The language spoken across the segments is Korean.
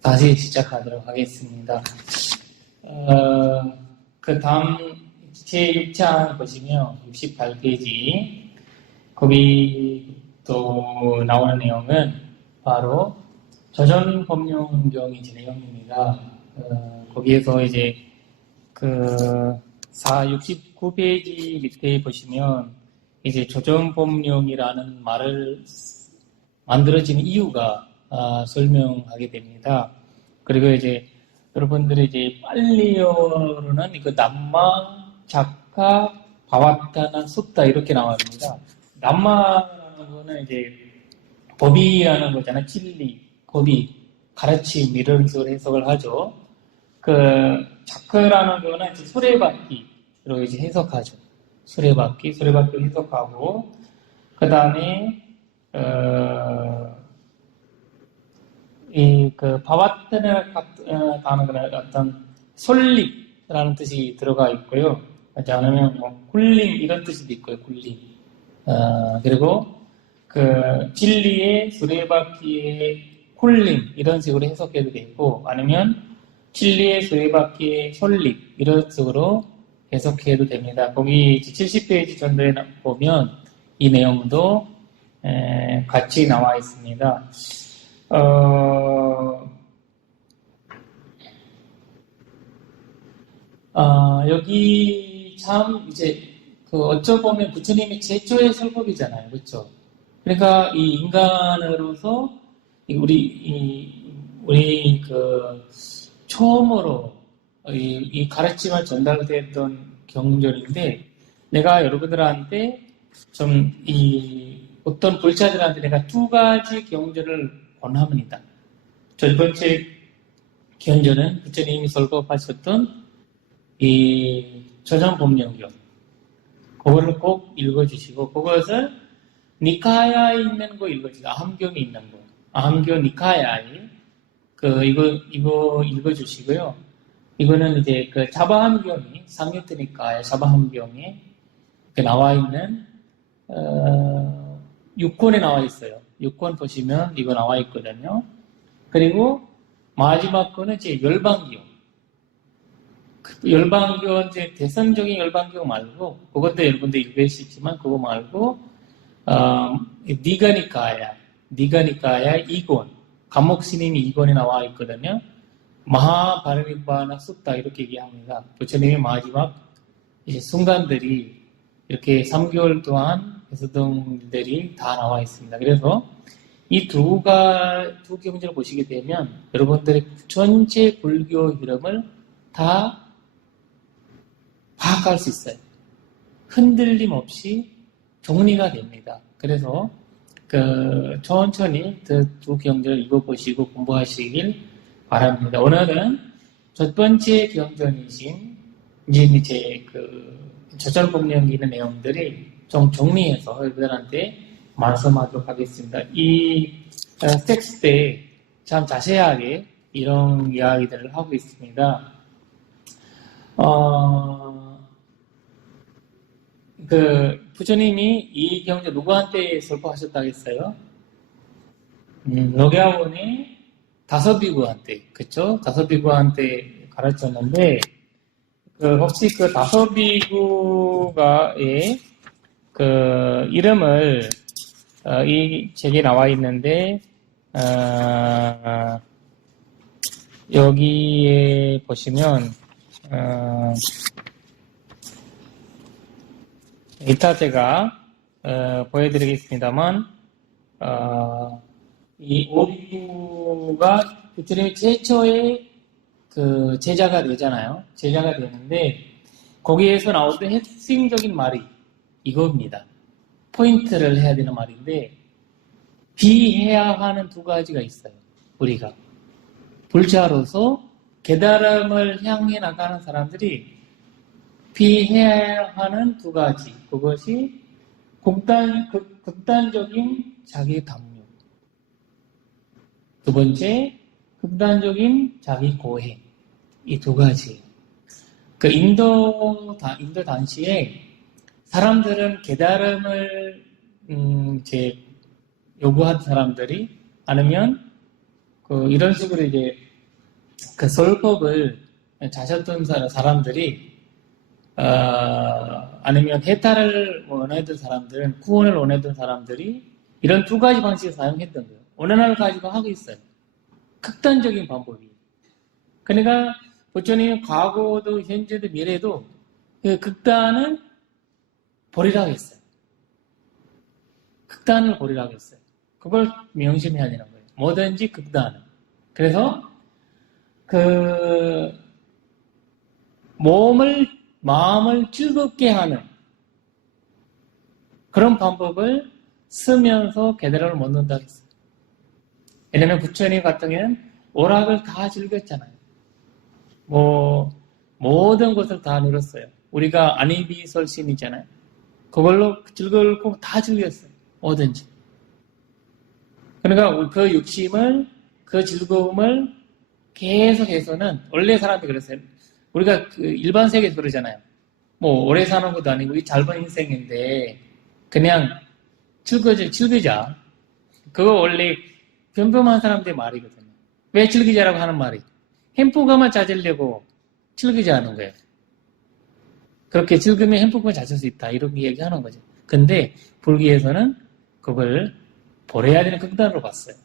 다시 시작하도록 하겠습니다. 그 다음 제6장 보시면 68페이지 거기 또 나오는 내용은 바로 조정법령경의 내용입니다. 거기에서 이제 그 469페이지 밑에 보시면 이제 조정법령이라는 말을 만들어진 이유가 설명하게 됩니다. 그리고 이제 여러분들이 이제 빨리어로는 이거 남마, 작가, 바와타나 숫다 이렇게 나옵니다. 남마라는 거는 이제 법이라는 거잖아요. 진리, 법이, 가르침 이런 식으로 해석을 하죠. 그 작가라는 거는 이제 수레바퀴로 이제 해석하죠. 수레바퀴로 해석하고 그 다음에 그 바와트나 단어는 어떤 솔립이라는 뜻이 들어가 있고요. 그렇지 않으면 뭐 굴림 이런 뜻도 있고요. 굴림. 그리고 그 진리의 수레바퀴의 굴림 이런 식으로 해석해도 되고 아니면 진리의 수레바퀴의 솔립 이런 식으로 해석해도 됩니다. 거기 70페이지 정도에 보면 이 내용도 같이 나와 있습니다. 여기 참 이제 그 어쩌보면 부처님이 최초의 설법이잖아요, 그렇죠? 그러니까 이 인간으로서 우리 그 처음으로 이 가르침을 전달됐던 경전인데 내가 여러분들한테 좀 어떤 불자들한테 내가 두 가지 경전을 권합니다. 첫 번째 경전은 부처님이 설법하셨던 이 조정법령경 그거를 꼭 읽어주시고 그것을 니카야에 있는 거 읽어주세요. 아함경에 있는 거. 아함경 니카야에 이거 읽어주시고요. 이거는 이제 그 자바함경이 상유트 니카야 자바함경에 나와 있는 6권에 나와 있어요. 6권 보시면 이거 나와 있거든요. 그리고 마지막 거는 이제 열반경. 열반경, 이제 대선적인 열반경 말고, 그것도 여러분들 읽을 수 있지만, 그거 말고, 니가니카야 2권. 감목 스님이 2권에 나와 있거든요. 마하바르니바나 숫다 이렇게 얘기합니다. 부처님의 마지막 이제 순간들이 이렇게 3개월 동안 했었던 일들이 다 나와 있습니다. 그래서 이 두 경전을 보시게 되면 여러분들의 전체 불교 흐름을 다 파악할 수 있어요. 흔들림 없이 정리가 됩니다. 그래서 천천히 두 경전을 읽어보시고 공부하시길 바랍니다. 오늘은 첫 번째 경전이신 이제 조절법령이 있는 내용들이 좀 정리해서 여러분들한테 말씀하도록 하겠습니다. 이 텍스트에 참 자세하게 이런 이야기들을 하고 있습니다. 부처님이 이 경전 누구한테 설법하셨다고 했어요? 녹야원의 다섯비구한테, 그쵸? 다섯비구한테 가르쳤는데, 혹시 그 다섯비구가의 그 이름을, 이 책에 나와 있는데, 여기에 보시면, 이따 제가 보여드리겠습니다만 이 오비구가 부처님이 최초의 그 제자가 되잖아요. 제자가 되는데 거기에서 나오던 핵심적인 말이 이겁니다. 포인트를 해야 되는 말인데 비해야 하는 두 가지가 있어요. 우리가 불자로서 깨달음을 향해 나가는 사람들이 피해야 하는 두 가지. 그것이 극단적인 자기 담력. 두 번째, 극단적인 자기 고해. 이 두 가지. 인도 당시에 사람들은 깨달음을 이제 요구한 사람들이 아니면 이런 식으로 이제 그 솔법을 자셨던 사람들이 아니면 해탈을 원하던 사람들은 구원을 원하던 사람들이 이런 두 가지 방식을 사용했던 거예요. 어느 날 가지고 하고 있어요. 극단적인 방법이. 그러니까 부처님은 과거도 현재도 미래도 그 극단은 버리라고 했어요. 극단을 버리라고 했어요. 그걸 명심해야 되는 거예요. 뭐든지 극단은. 그래서 그 마음을 즐겁게 하는 그런 방법을 쓰면서 깨달음을 못 넣는다고 했어요. 왜냐면 부처님 같은 경우는 오락을 다 즐겼잖아요. 모든 것을 다 누렸어요. 우리가 안이비설신이잖아요. 그걸로 즐거울고 다 즐겼어요. 뭐든지. 그러니까 그 욕심을, 그 즐거움을 계속해서는, 원래 사람이 그랬어요. 우리가 그 일반 세계에서 그러잖아요. 오래 사는 것도 아니고, 이 짧은 인생인데, 그냥 즐기자. 그거 원래 평범한 사람들의 말이거든요. 왜 즐기자라고 하는 말이? 행복감을 찾으려고 즐기자는 거예요. 그렇게 즐기면 행복감을 찾을 수 있다. 이렇게 얘기하는 거죠. 근데 불교에서는 그걸 버려야 되는 극단으로 봤어요.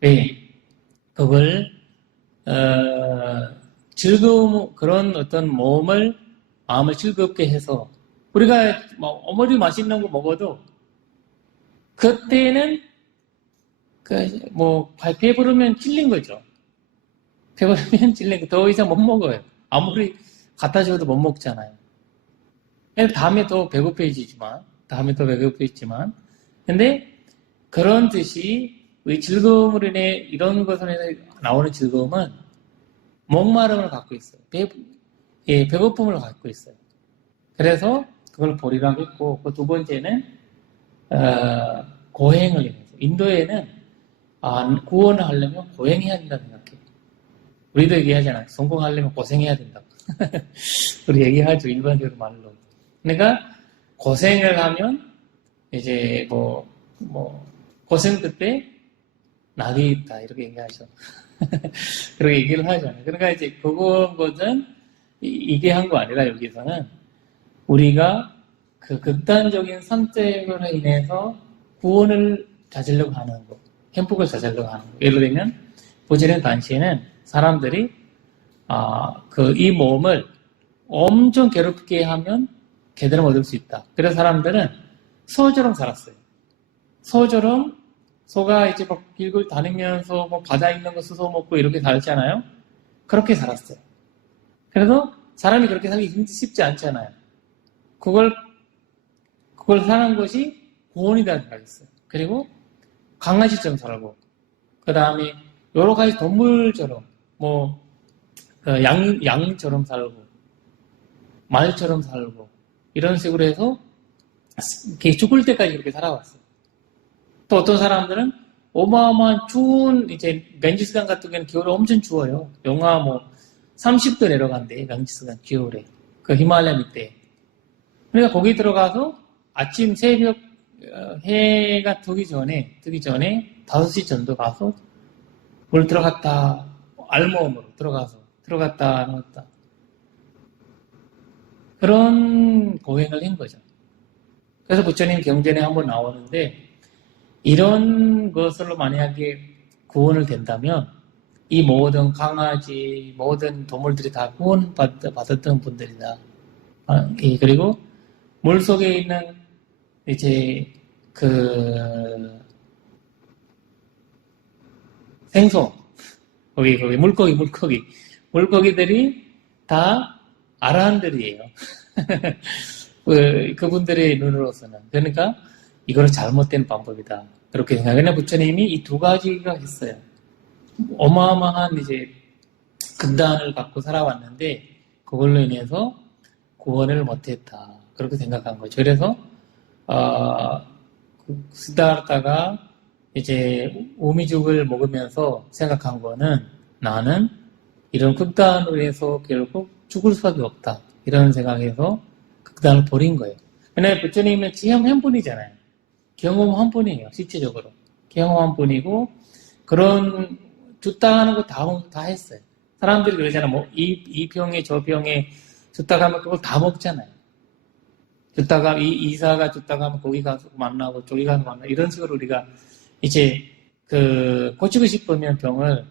왜? 그걸 즐거움, 그런 어떤 마음을 즐겁게 해서 우리가 아무리 맛있는 거 먹어도 그때는 배부르면 찔린 거죠. 배부르면 찔린 거 더 이상 못 먹어요. 아무리 갖다 줘도 못 먹잖아요. 다음에 더 배고파지지만 근데 그런 듯이 우리 즐거움으로 인해 이런 것으로 인해 나오는 즐거움은 목마름을 갖고 있어요. 배고픔을 갖고 있어요. 그래서 그걸 버리라고 했고, 그 두 번째는 고행을 해서 인도에는 구원을 하려면 고행해야 된다고 생각해요. 우리도 얘기하잖아요. 성공하려면 고생해야 된다고. 우리 얘기하죠. 일반적으로 말로. 그러니까 고생을 하면 이제 고생 끝에 낙이 있다 이렇게 얘기하죠. 그렇게 얘기를 하잖아요. 그러니까 이제 그것은 이게 한 거 아니라 여기서는 우리가 그 극단적인 선택으로 인해서 구원을 찾으려고 하는 거, 행복을 찾으려고 하는 거. 예를 들면 부처님 당시에는 사람들이 이 몸을 엄청 괴롭게 하면 깨달음 얻을 수 있다. 그래서 사람들은 소처럼 살았어요. 소가 이제 길을 다니면서 바다에 있는 거 주워 먹고 이렇게 살잖아요. 그렇게 살았어요. 그래서 사람이 그렇게 살기 쉽지 않잖아요. 그걸 사는 것이 구원이다 생각했어요. 그리고 강아지처럼 살고, 그 다음에 여러 가지 동물처럼, 양처럼 살고, 말처럼 살고, 이런 식으로 해서 죽을 때까지 그렇게 살아왔어요. 또 어떤 사람들은 어마어마한 추운, 이제 멘지스강 같은 경우는 겨울에 엄청 추워요. 영하 30도 내려간대, 멘지스강 겨울에. 그 히말라야 밑에. 그러니까 거기 들어가서 아침 새벽 해가 뜨기 전에 5시 정도 가서 물 들어갔다, 알몸으로 들어갔다 나왔다. 그런 고행을 한 거죠. 그래서 부처님 경전에 한번 나오는데, 이런 것으로 만약에 구원을 된다면 이 모든 강아지, 모든 동물들이 다 구원받았던 분들이다. 그리고 물 속에 있는 이제 그 생선, 거기 물고기들이 다 아라한들이에요. 그분들의 눈으로서는. 그러니까 이거는 잘못된 방법이다. 그렇게 생각해요. 부처님이 이 두 가지가 있어요. 어마어마한 이제 근단을 갖고 살아왔는데 그걸로 인해서 구원을 못했다. 그렇게 생각한 거죠. 그래서 시다르타가 이제 오미죽을 먹으면서 생각한 거는 나는 이런 극단으로 해서 결국 죽을 수밖에 없다. 이런 생각에서 극단을 버린 거예요. 왜냐하면 부처님은 지형 한 분이잖아요. 경험 한 분이에요. 실제적으로. 경험 한 분이고 그런 줬다 하는 거 다 했어요. 사람들이 그러잖아. 뭐, 이 병에 저 병에 줬다 가면 그걸 다 먹잖아요. 줬다가, 이사가 줬다가 하면 거기 가서 만나고 저기 가서 만나고 이런 식으로 우리가 이제 고치고 싶으면 병을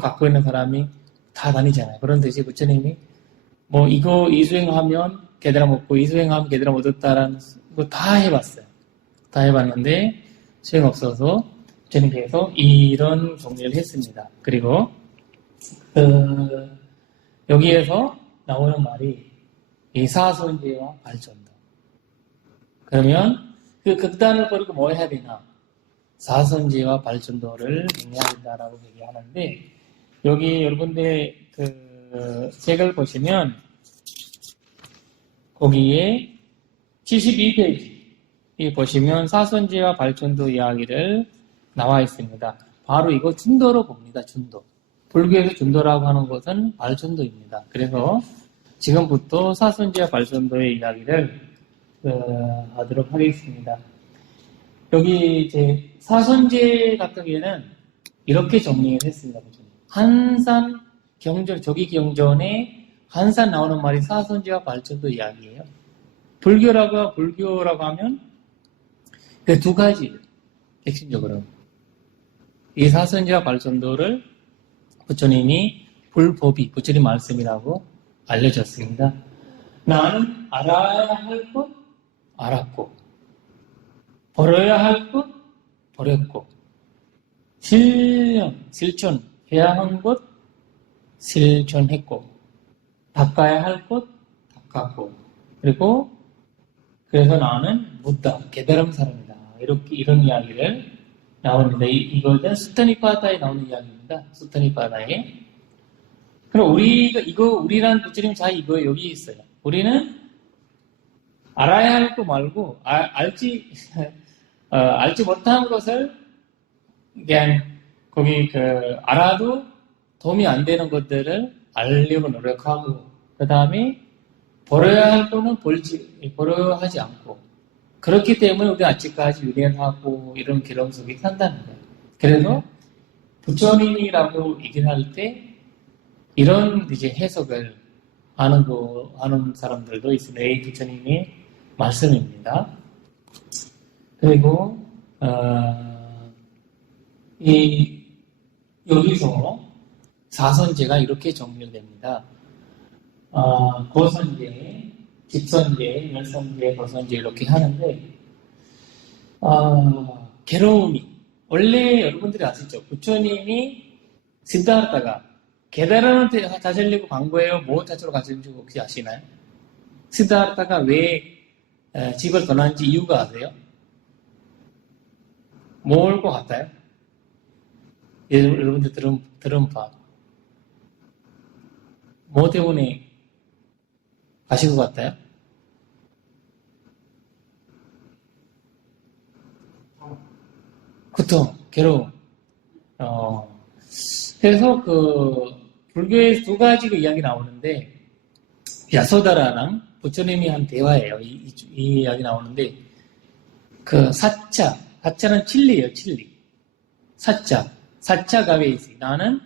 갖고 있는 사람이 다 다니잖아요. 그런데 이제 부처님이 뭐 이 수행하면 개들아 먹고 이 수행하면 개들아 얻었다라는 거 다 해봤어요. 다 해봤는데 수행 없어서 부처님께서 이런 정리를 했습니다. 그리고 여기에서 나오는 말이 이 사선제와 발전도. 그러면 그 극단을 버리고 뭐 해야 되나? 사선제와 발전도를 명해야 된다라고 얘기하는데 여기 여러분들 책을 보시면 거기에 72페이지 보시면 사선제와 발전도 이야기를 나와 있습니다. 바로 이거 준도로 봅니다. 준도. 불교에서 준도라고 하는 것은 발전도입니다. 그래서 지금부터 사선제와 발전도의 이야기를 하도록 하겠습니다. 여기 이제 사선제 같은 경우에는 이렇게 정리를 했습니다. 한산 경전, 조기 경전에 한산 나오는 말이 사선제와 발전도 이야기예요. 불교라고 하면 그 두 가지 핵심적으로 이 사선제와 발전도를 부처님이 불법이 부처님 말씀이라고 알려졌습니다. 나는 알아야 할 것 알았고 버려야 할 것 버렸고 실천해야 한 것 실천했고 닦아야 할 것 닦았고 그래서 나는 묻다 깨달은 사람이다. 이런 이야기를 나오는데 이거는 수타니파다에 나오는 이야기입니다. 수타니파다에. 그럼 우리란 부처님 자 이거 여기 있어요. 우리는 알아야 할 거 말고 알지 못한 것을 그냥 거기 알아도 도움이 안 되는 것들을 알려고 노력하고 그 다음에 버려야 할 거는 버려야 하지 않고 그렇기 때문에 우리 아직까지 유행하고 이런 괴로움 속에 산다는 거예요. 그래서 부처님이라고 얘기를 할 때 이런 이제 해석을 하는 사람들도 있습니다. 이 부처님의 말씀입니다. 그리고 여기서 사선제가 이렇게 정리됩니다. 고선제, 집선제, 열선제, 거선제 이렇게 하는데 괴로움이 원래 여러분들이 아시죠? 부처님이 시다르타가 게다라는 다 살려고 간 거예요? 뭐 자체로 가셨는지 혹시 아시나요? 시다르타가 왜 집을 떠난지 이유가 아세요? 뭘 것 같아요? 여러분들 들은 바. 뭐 때문에 가신 것 같아요? 고통, 괴로움. 그래서 불교에 두 가지 이야기 나오는데, 야소다라랑 부처님이 한 대화예요. 이 이야기 나오는데, 사자는 진리예요, 진리. 사자 가베이시. 나는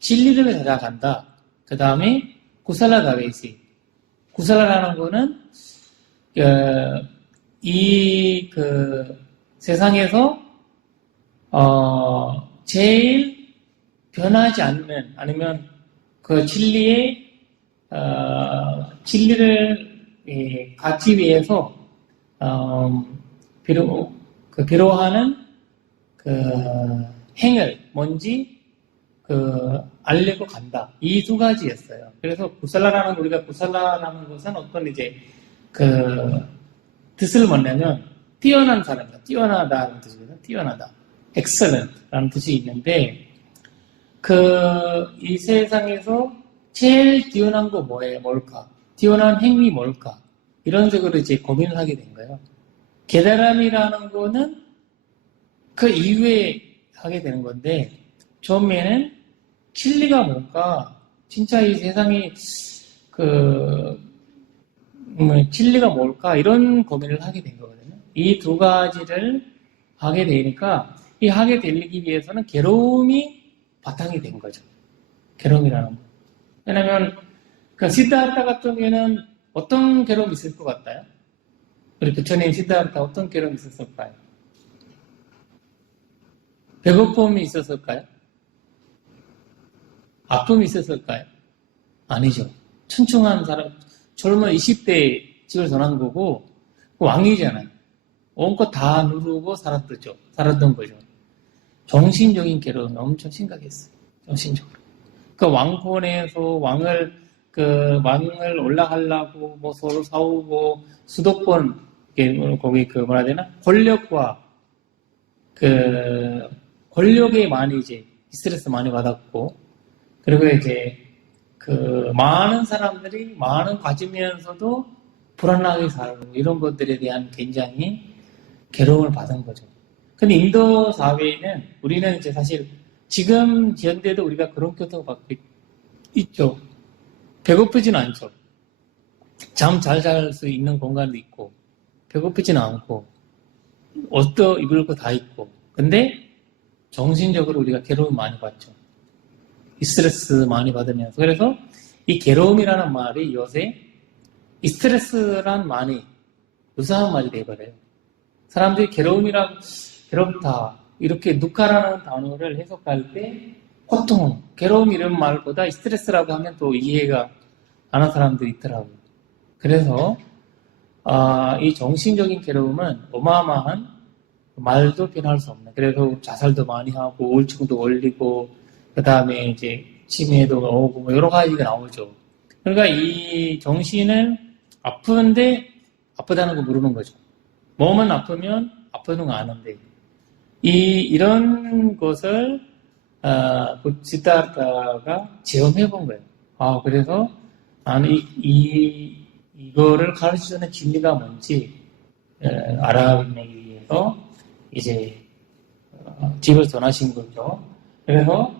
진리를 찾아간다. 그 다음에 구살라 가베이시. 구살라라는 거는 세상에서 제일 변하지 않는 아니면 진리를 갖기 위해서 필요하는 행을 뭔지 알려고 간다. 이 두 가지였어요. 그래서 우리가 구살라라는 것은 어떤 이제 뜻을 뭐냐면 뛰어난 사람이다. 뛰어나다는 뜻이거든요. 뛰어나다. excellent라는 뜻이 있는데 이 세상에서 제일 뛰어난 거 뭘까? 뛰어난 행위 뭘까? 이런 식으로 이제 고민을 하게 된 거예요. 깨달음이라는 거는 그 이후에 하게 되는 건데 처음에는 진리가 뭘까? 진짜 이 세상이 진리가 뭘까? 이런 고민을 하게 된 거거든요. 이 두 가지를 하게 되니까 이 하게 되기 위해서는 괴로움이 바탕이 된 거죠. 괴로움이라는 거. 왜냐면 그 시드다르타 같은 경우에는 어떤 괴로움이 있을 것 같아요? 우리 부처님 시드다르타 어떤 괴로움이 있었을까요? 배고픔이 있었을까요? 아픔이 있었을까요? 아니죠. 천충한 사람, 젊은 20대에 집을 전한 거고, 왕이잖아요. 온 것 다 누르고 살았던 거죠. 정신적인 괴로움이 엄청 심각했어요. 정신적으로. 그 왕권에서 왕을 올라가려고 뭐 서로 싸우고, 수도권, 거기 뭐라 해야 되나? 권력에 많이 이제 스트레스 많이 받았고, 그리고 이제 많은 사람들이 많은 가지면서도 불안하게 살고 이런 것들에 대한 굉장히 괴로움을 받은 거죠. 근데 인도 사회에는 우리는 이제 사실 지금 현대도 우리가 그런 교통을 받고 있죠. 배고프지는 않죠. 잠 잘 잘 수 있는 공간도 있고, 배고프지는 않고, 옷도 입을 거 다 있고, 근데 정신적으로 우리가 괴로움 많이 받죠. 스트레스 많이 받으면서. 그래서 이 괴로움이라는 말이 요새 이 스트레스란 말이 유사한 말이 돼버려요. 사람들이 괴롭다, 이렇게 누카라는 단어를 해석할 때 고통, 괴로움 이런 말보다 스트레스라고 하면 또 이해가 안 하는 사람들이 있더라고요. 그래서 이 정신적인 괴로움은 어마어마한 말도 표현할 수 없는. 그래서 자살도 많이 하고 우울증도 올리고 그 다음에 이제 치매도 오고 뭐 여러 가지가 나오죠. 그러니까 이 정신은 아픈데 아프다는 거 모르는 거죠. 몸은 아프면 아프는 거 아는데 이런 것을 시다르타가 체험해 본 거예요. 그래서 나는 이거를 가르쳐주는 진리가 뭔지 알아내기 위해서 이제 집을 전하신 거죠. 그래서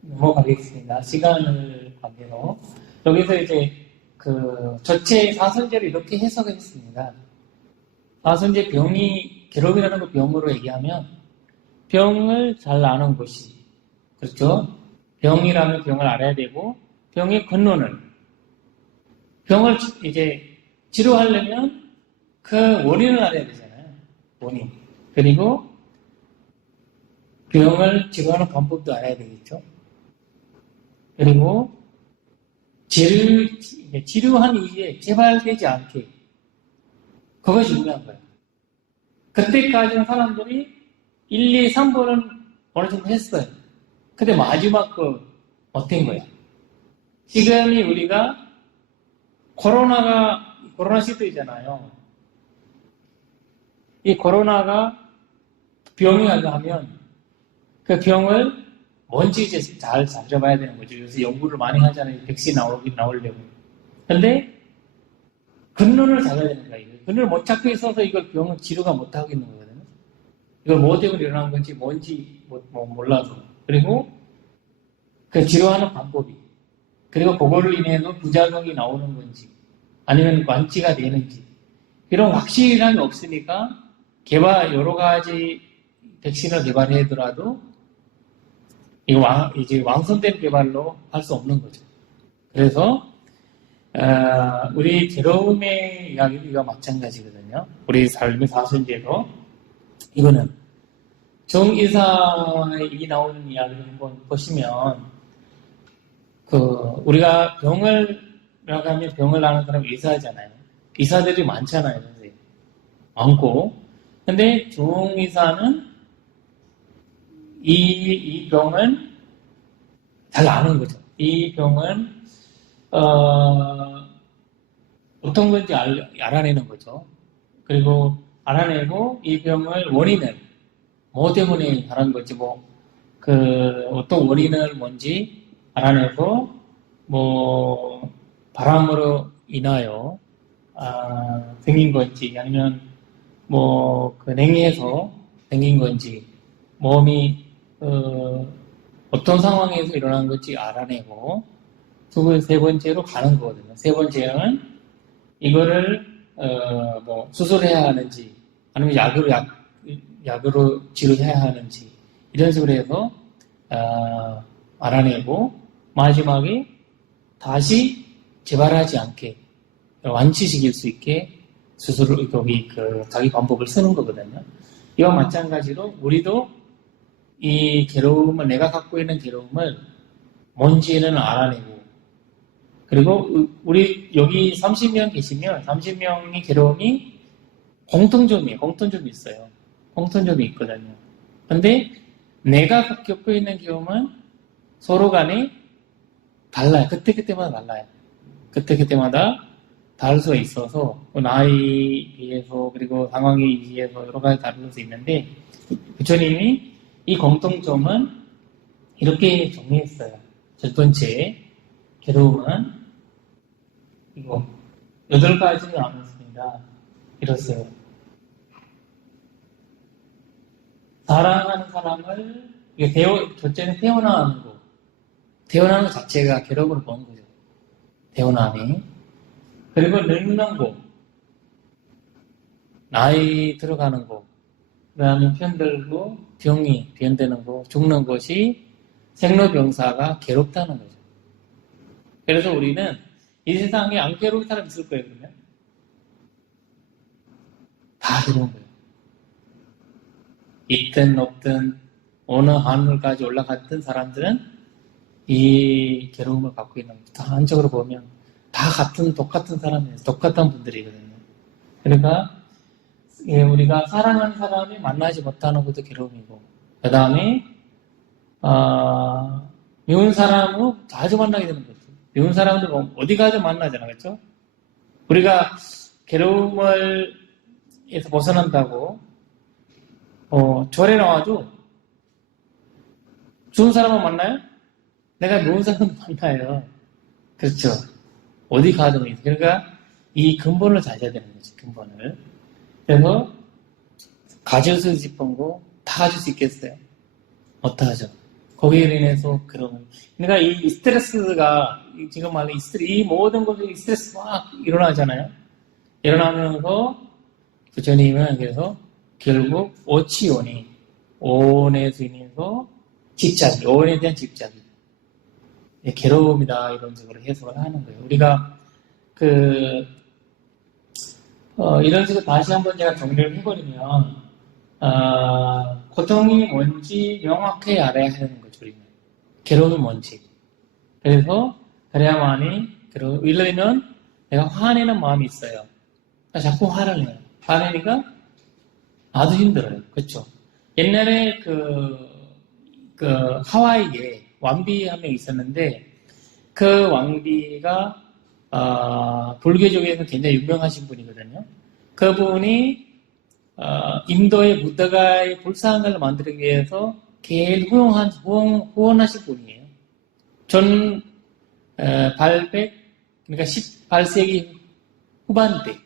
넘어가겠습니다. 시간을 관계로 여기서 이제 전체 사선제를 이렇게 해석을 했습니다. 사선제 괴로움이라는 거 병으로 얘기하면 병을 잘 아는 것이 그렇죠. 병이라면 병을 알아야 되고 병의 근원을 병을 이제 치료하려면 그 원인을 알아야 되잖아요. 원인. 그리고 병을 치료하는 방법도 알아야 되겠죠. 그리고 치료한 이후에 재발되지 않게 그것이 중요한 거예요. 그때까지는 사람들이 1, 2, 3번은 어느 정도 했어요. 근데 마지막 어떤 거야? 지금이 우리가 코로나 시대잖아요. 이 코로나가 병이 하면 그 병을 뭔지 이제 잘 잡아야 되는 거죠. 요새 연구를 많이 하잖아요. 백신 나오려고. 근데 근원을 잡아야 되는 거예요. 근원을 못 잡고 있어서 이걸 병을 치료가 못 하고 있는 거거든요. 이걸 뭐 때문에 일어난 건지 뭔지 몰라서. 그리고 그 치료하는 방법이. 그리고 그거로 인해서 부작용이 나오는 건지 아니면 완치가 되는지 이런 확실함이 없으니까 여러 가지 백신을 개발하더라도 이제 완성된 개발로 할 수 없는 거죠. 그래서 우리 괴로움의 이야기도 이거 마찬가지거든요. 우리 삶의 사순제도 이거는 정의사에 나오는 이야기를 한번 보시면 우리가 병을 나가면 병을 나는 사람이 의사잖아요. 의사들이 많잖아요. 선생님. 많고 근데 중의사는 이 병은 잘 아는 거죠. 이 병은 어떤 건지 알아내는 거죠. 그리고 알아내고 이 병을 원인을 뭐 때문에 하는 건지 어떤 원인을 뭔지 알아내고 바람으로 인하여 생긴 건지 아니면 냉해에서 생긴 건지 몸이 어떤 상황에서 일어난 건지 알아내고 세 번째로 가는 거거든요. 세 번째는 이거를 수술해야 하는지 아니면 약으로 치료해야 하는지 이런 식으로 해서 알아내고 마지막에 다시 재발하지 않게 완치시킬 수 있게 스스로 여기 자기 방법을 쓰는 거거든요. 이와 마찬가지로 우리도 이 괴로움을 내가 갖고 있는 괴로움을 뭔지는 알아내고 그리고 우리 여기 30명 계시면 30명의 괴로움이 공통점이 있어요. 공통점이 있거든요. 근데 내가 겪고 있는 경험은 서로 간에 달라요. 그때마다 달라요. 그때마다 다를 수가 있어서 나이에 비해서 그리고 상황에 의해서 여러 가지 다를 수 있는데 부처님이 이 공통점은 이렇게 정리했어요. 첫 번째 괴로움은 이거 8가지를 나눴습니다. 이렇어요. 사랑하는 사람을 첫째는 태어나는 거. 태어나는 것 자체가 괴로움을 보는 거죠. 태어남이. 그리고 늙는 거. 나이 들어가는 거. 그 다음에 편들고 병이 변되는 거. 죽는 것이 생로병사가 괴롭다는 거죠. 그래서 우리는 이 세상에 안 괴로운 사람 있을 거예요, 그러면? 다 괴로운 거예요. 있든 없든 어느 하늘까지 올라갔던 사람들은 이 괴로움을 갖고 있는 거예요. 다 한적으로 보면 다 똑같은 사람이에요. 똑같은 분들이거든요. 그러니까 우리가 사랑하는 사람이 만나지 못하는 것도 괴로움이고 그 다음에 미운 사람은 자주 만나게 되는 거죠. 미운 사람들 어디 가서 만나잖아, 그렇죠? 우리가 괴로움을 에서 벗어난다고 절에 나와도 좋은 사람은 만나요? 내가 좋은 사람도 만나요. 그렇죠? 어디 가든 그러니까 이 근본을 찾아야 되는 거지, 근본을. 그래서 가질 싶은 거 다 가질 수 있겠어요? 못하죠. 거기에 인해서 그러니까 이 스트레스가 지금 말해 이 모든 것이 스트레스 막 일어나잖아요. 일어나면서 부처님은 그래서 결국 오치온이 온에서 인해서 집착이 온에 대한 집착이 괴로움이다 이런 식으로 해석을 하는 거예요. 우리가 이런 식으로 다시 한번 제가 정리를 해버리면 고통이 뭔지 명확히 알아야 하는 거죠. 우리는 괴로움이 뭔지. 그래서 그래야만이 왜냐면 내가 화내는 마음이 있어요. 자꾸 화를 내요. 화내니까 나도 힘들어요. 그렇죠? 옛날에 하와이에 왕비 한 명 있었는데 그 왕비가 불교적에서 굉장히 유명하신 분이거든요. 그분이 인도의 부다가의 불상을 만들기 위해서 제일 후원하신 분이에요. 1800 그러니까 18세기 후반대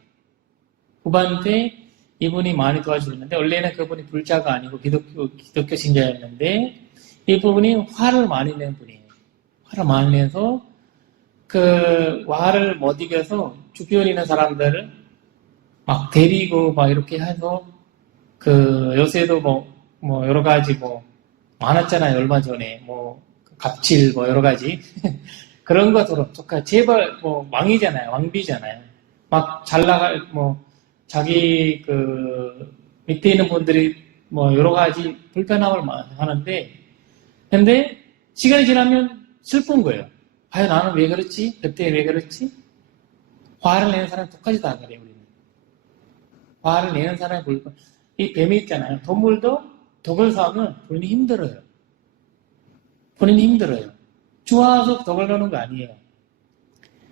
이분이 많이 도와주셨는데 원래는 그분이 불자가 아니고 기독교 신자였는데 이 부분이 화를 많이 낸 분이에요. 화를 많이 내서 화를 못 이겨서 주변에 있는 사람들을 막 데리고 막 이렇게 해서 요새도 뭐 여러 가지 많았잖아요. 얼마 전에 갑질 여러 가지 그런 것으로 제발 왕이잖아요. 왕비잖아요. 막 잘 나갈 자기 밑에 있는 분들이 여러 가지 불편함을 하는데 근데 시간이 지나면 슬픈 거예요. 과연 나는 왜 그렇지? 그때 왜 그렇지? 화를 내는 사람은 똑같이 다 그래요. 우리는 화를 내는 사람이 이 뱀이 있잖아요. 동물도 독을 사면 본인이 힘들어요. 좋아서 독을 넣는 거 아니에요.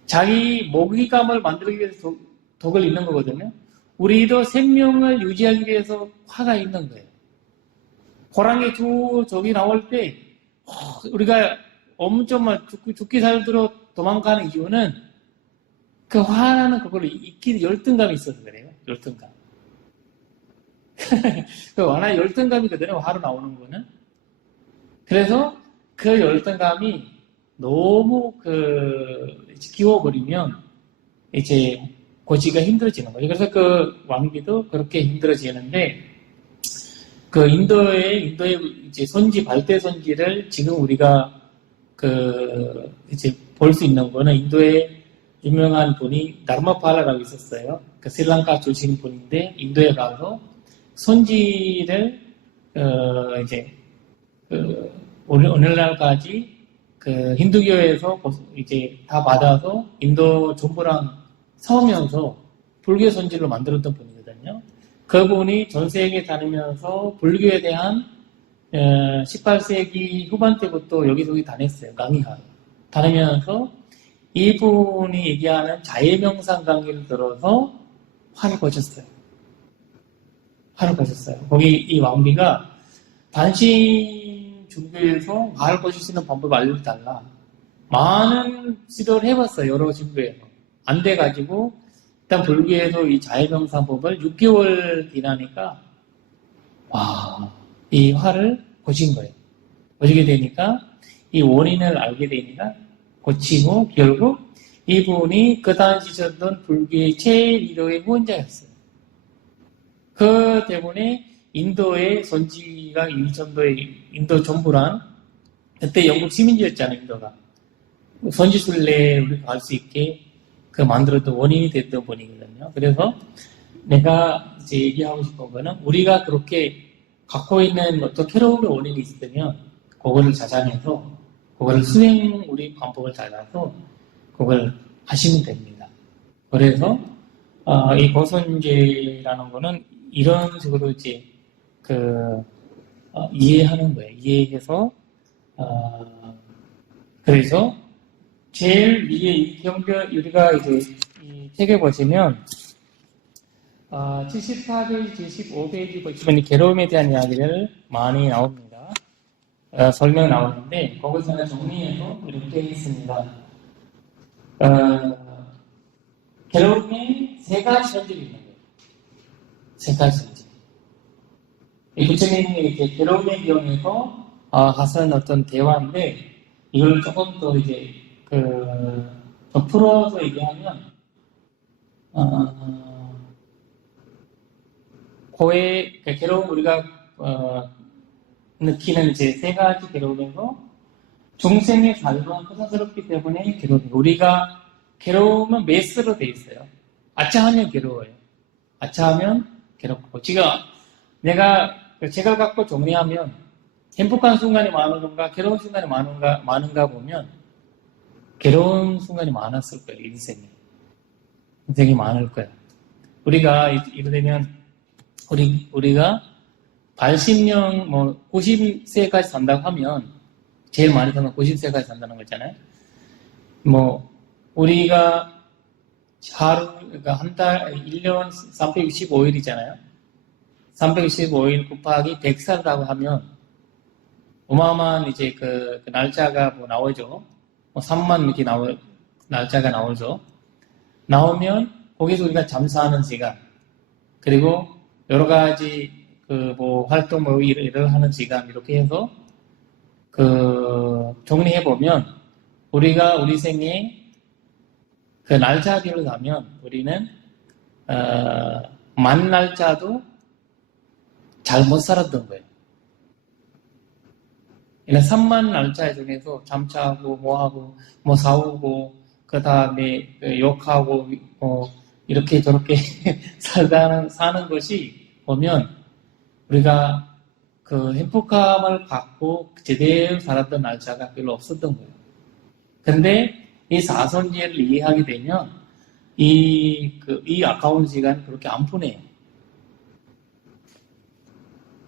자기 먹이감을 만들기 위해서 독을 넣는 거거든요. 우리도 생명을 유지하기 위해서 화가 있는 거예요. 호랑이 저기 나올 때 우리가 엄청 막 죽기 살도록 도망가는 이유는 그 화나는 그걸로 열등감이 있어서 그래요. 열등감. 하나의 열등감이거든요. 화로 나오는 거는. 그래서 그 열등감이 너무 키워버리면 이제 고지가 힘들어지는 거예요. 그래서 왕비도 그렇게 힘들어지는데 그 인도의 이제 손지, 발대 손지를 지금 우리가 이제 볼 수 있는 거는 인도의 유명한 분이 다르마팔라라고 있었어요. 그 스리랑카 출신 분인데 인도에 가서 손지를 이제 오늘날까지 그 힌두교에서 이제 다 받아서 인도 정부랑 싸우면서 불교 손지를 만들었던 분이거든요. 그분이 전 세계 다니면서 불교에 대한 18세기 후반 때부터 여기저기 다녔어요. 강의하러. 다니면서 이분이 얘기하는 자해명상 강의를 들어서 화를 거셨어요. 화를 거셨어요. 거기 이 왕비가 단신 종교에서 화를 거실 수 있는 방법을 알려달라. 많은 시도를 해봤어요. 여러 종교에서. 안 돼가지고 일단 불교에서 이 자해명상법을 6개월 지나니까 이 화를 고친 거예요. 고치게 되니까 이 원인을 알게 되니까 고치고 결국 이분이 그 당시 있었던 불교의 최리더의 후원자였어요. 그 때문에 인도의 선지가 이 정도의 인도 정부랑 그때 영국 시민주의였잖아요. 인도가 선지순례 우리가 갈 수 있게 그 만들었던 원인이 됐던 분이거든요. 그래서 내가 이제 얘기하고 싶은 거는 우리가 그렇게 갖고 있는 어떤 괴로움의 원인이 있으면 그거를 찾아내서 그거를 우리 방법을 찾아서 그걸 하시면 됩니다. 그래서 이 보선제라는 거는 이런 식으로 이제 이해하는 거예요. 이해해서 그래서 제일 위에 이 우리가 이제 이 책에 보시면 74페이지, 75페이지 보시면 이 괴로움에 대한 이야기를 많이 나옵니다. 설명 나오는데 거기서 정리해서 이렇게 했습니다. 괴로움에 세 가지 현질이 있는 거예요. 세 가지 현질. 이 부처님이 이렇게 괴로움에 이용해서 하신 어떤 대화인데 이걸 조금 더 이제 더 풀어서 얘기하면 괴로움 우리가 느끼는 이제 세 가지 괴로움에서 중생의 삶은 허사스럽기 때문에 우리가 괴로움은 메스로 돼 있어요. 아차하면 괴로워요. 아차하면 괴롭고 제가 갖고 정리하면 행복한 순간이 많은 건가 괴로운 순간이 많은가 보면 괴로운 순간이 많았을 거예요. 인생이 많을 거예요. 우리가 이러면 우리가 80년 90세까지 산다고 하면 제일 많이 사면 90세까지 산다는 거잖아요. 우리가 그러니까 한 달 1년 365일이잖아요. 365일 곱하기 100살이라고 하면 어마어마한 이제 그 날짜가 나오죠. 3만 이렇게 날짜가 나오죠. 나오면 거기서 우리가 잠수하는 시간 그리고 여러 가지 활동 일을 하는 시간 이렇게 해서 정리해 보면 우리가 우리 생에 그 날짜별로 가면 우리는 만 날짜도 잘 못 살았던 거예요. 3만 날짜 중에서 잠자고 뭐하고 싸우고 그 다음에 욕하고 이렇게 저렇게 사는 것이 보면 우리가 그 행복감을 갖고 제대로 살았던 날짜가 별로 없었던 거예요. 근데 이 사선지를 이해하게 되면 이 아까운 시간 그렇게 안 보내요.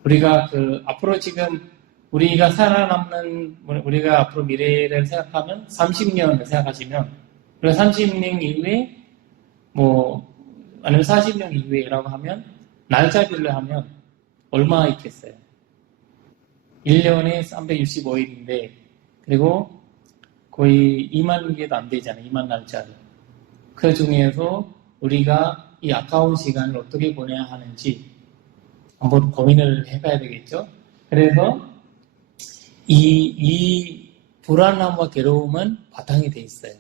우리가 앞으로 지금 우리가 살아남는 우리가 앞으로 미래를 생각하면 30년을 생각하시면 우리가 30년 이후에 아니면 40년 이후에라고 하면 날짜별로 하면 얼마 있겠어요? 1년에 365일인데 그리고 거의 2만 개도 안 되잖아요. 2만 날짜로. 그 중에서 우리가 이 아까운 시간을 어떻게 보내야 하는지 한번 고민을 해봐야 되겠죠. 그래서 이 불안함과 괴로움은 바탕이 돼 있어요.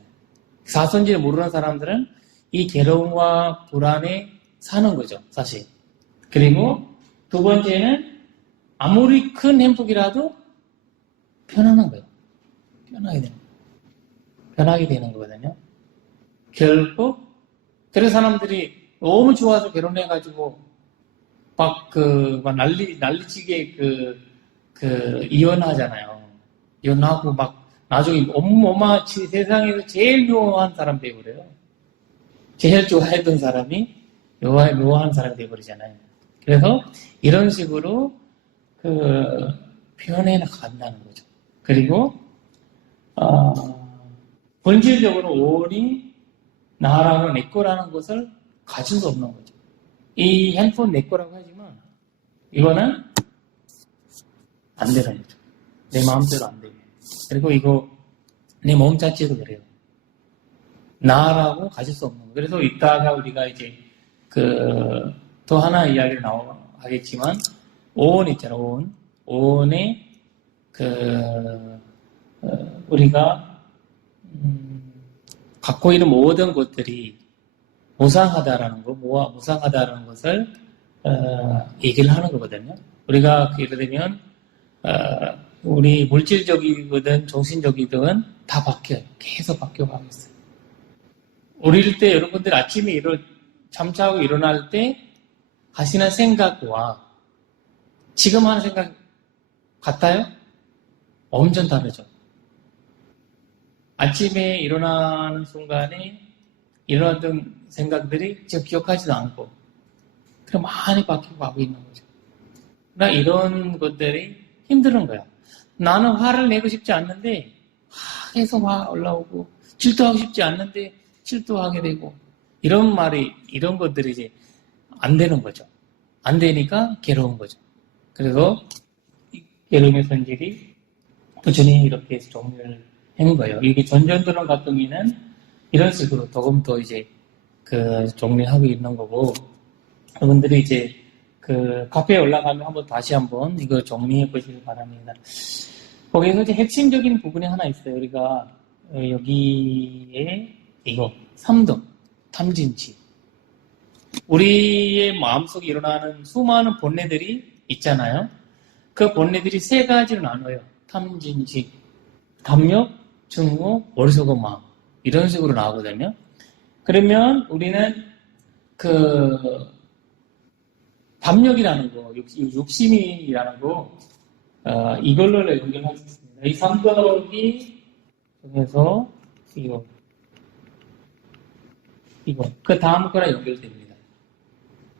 사선지를 모르는 사람들은 이 괴로움과 불안에 사는 거죠, 사실. 그리고 두 번째는 아무리 큰 행복이라도 편안한 거예요. 편하게 되는 거거든요. 결국, 그래서 사람들이 너무 좋아서 결혼해가지고, 막 난리치게 이혼하잖아요. 이혼하고 나중에 세상에서 제일 묘한 사람 되어버려요. 제일 좋아했던 사람이 묘한 사람이 되어버리잖아요. 그래서 이런 식으로 표현해 나간다는 거죠. 그리고 본질적으로 오온이 나라고 내 거라는 것을 가질 수 없는 거죠. 이 핸드폰 내 거라고 하지만 이거는 안 되는 거죠. 내 마음대로 안 돼요. 그리고 이거 내 몸 자체도 그래요. 나라고 가질 수 없는 거예요. 그래서 이따가 우리가 이제 또 하나 이야기를 하겠지만 오온 있잖아요. 오온. 오온에 우리가 갖고 있는 모든 것들이 무상하다라는 것을 얘기를 하는 거거든요. 우리가 예를 들면 우리 물질적이든 정신적이든 다 바뀌어요. 계속 바뀌어가고 있어요. 어릴 때 여러분들 아침에 잠자고 일어날 때 하시는 생각과 지금 하는 생각 같아요? 엄청 다르죠. 아침에 일어나는 순간에 일어났던 생각들이 지금 기억하지도 않고 그럼 많이 바뀌고 가고 있는 거죠. 그러니까 이런 것들이 힘든 거야. 나는 화를 내고 싶지 않는데 계속 화 올라오고 질투하고 싶지 않는데 질투하게 되고 이런 것들이 이제 안 되는 거죠. 안 되니까 괴로운 거죠. 그래서 괴로움의 본질이 부처님이 이렇게 정리를 한 거예요. 이게 전전도론 같은 경우에는 이런 식으로 조금 더 이제 정리하고 있는 거고, 여러분들이 이제 카페에 올라가면 다시 한번 이거 정리해 보시길 바랍니다. 거기에서 이제 핵심적인 부분이 하나 있어요. 우리가 여기에 이거 삼등 탐진치. 우리의 마음속에 일어나는 수많은 본뇌들이 있잖아요. 그 본뇌들이 세 가지로 나눠요. 탐진치, 담력, 증오, 머릿속의 마음. 이런 식으로 나오거든요. 그러면 우리는 담력이라는 거, 욕심이라는 거, 이걸로 연결할 수 있습니다. 이 삼덕이 중에서 이거. 그 다음 거랑 연결됩니다.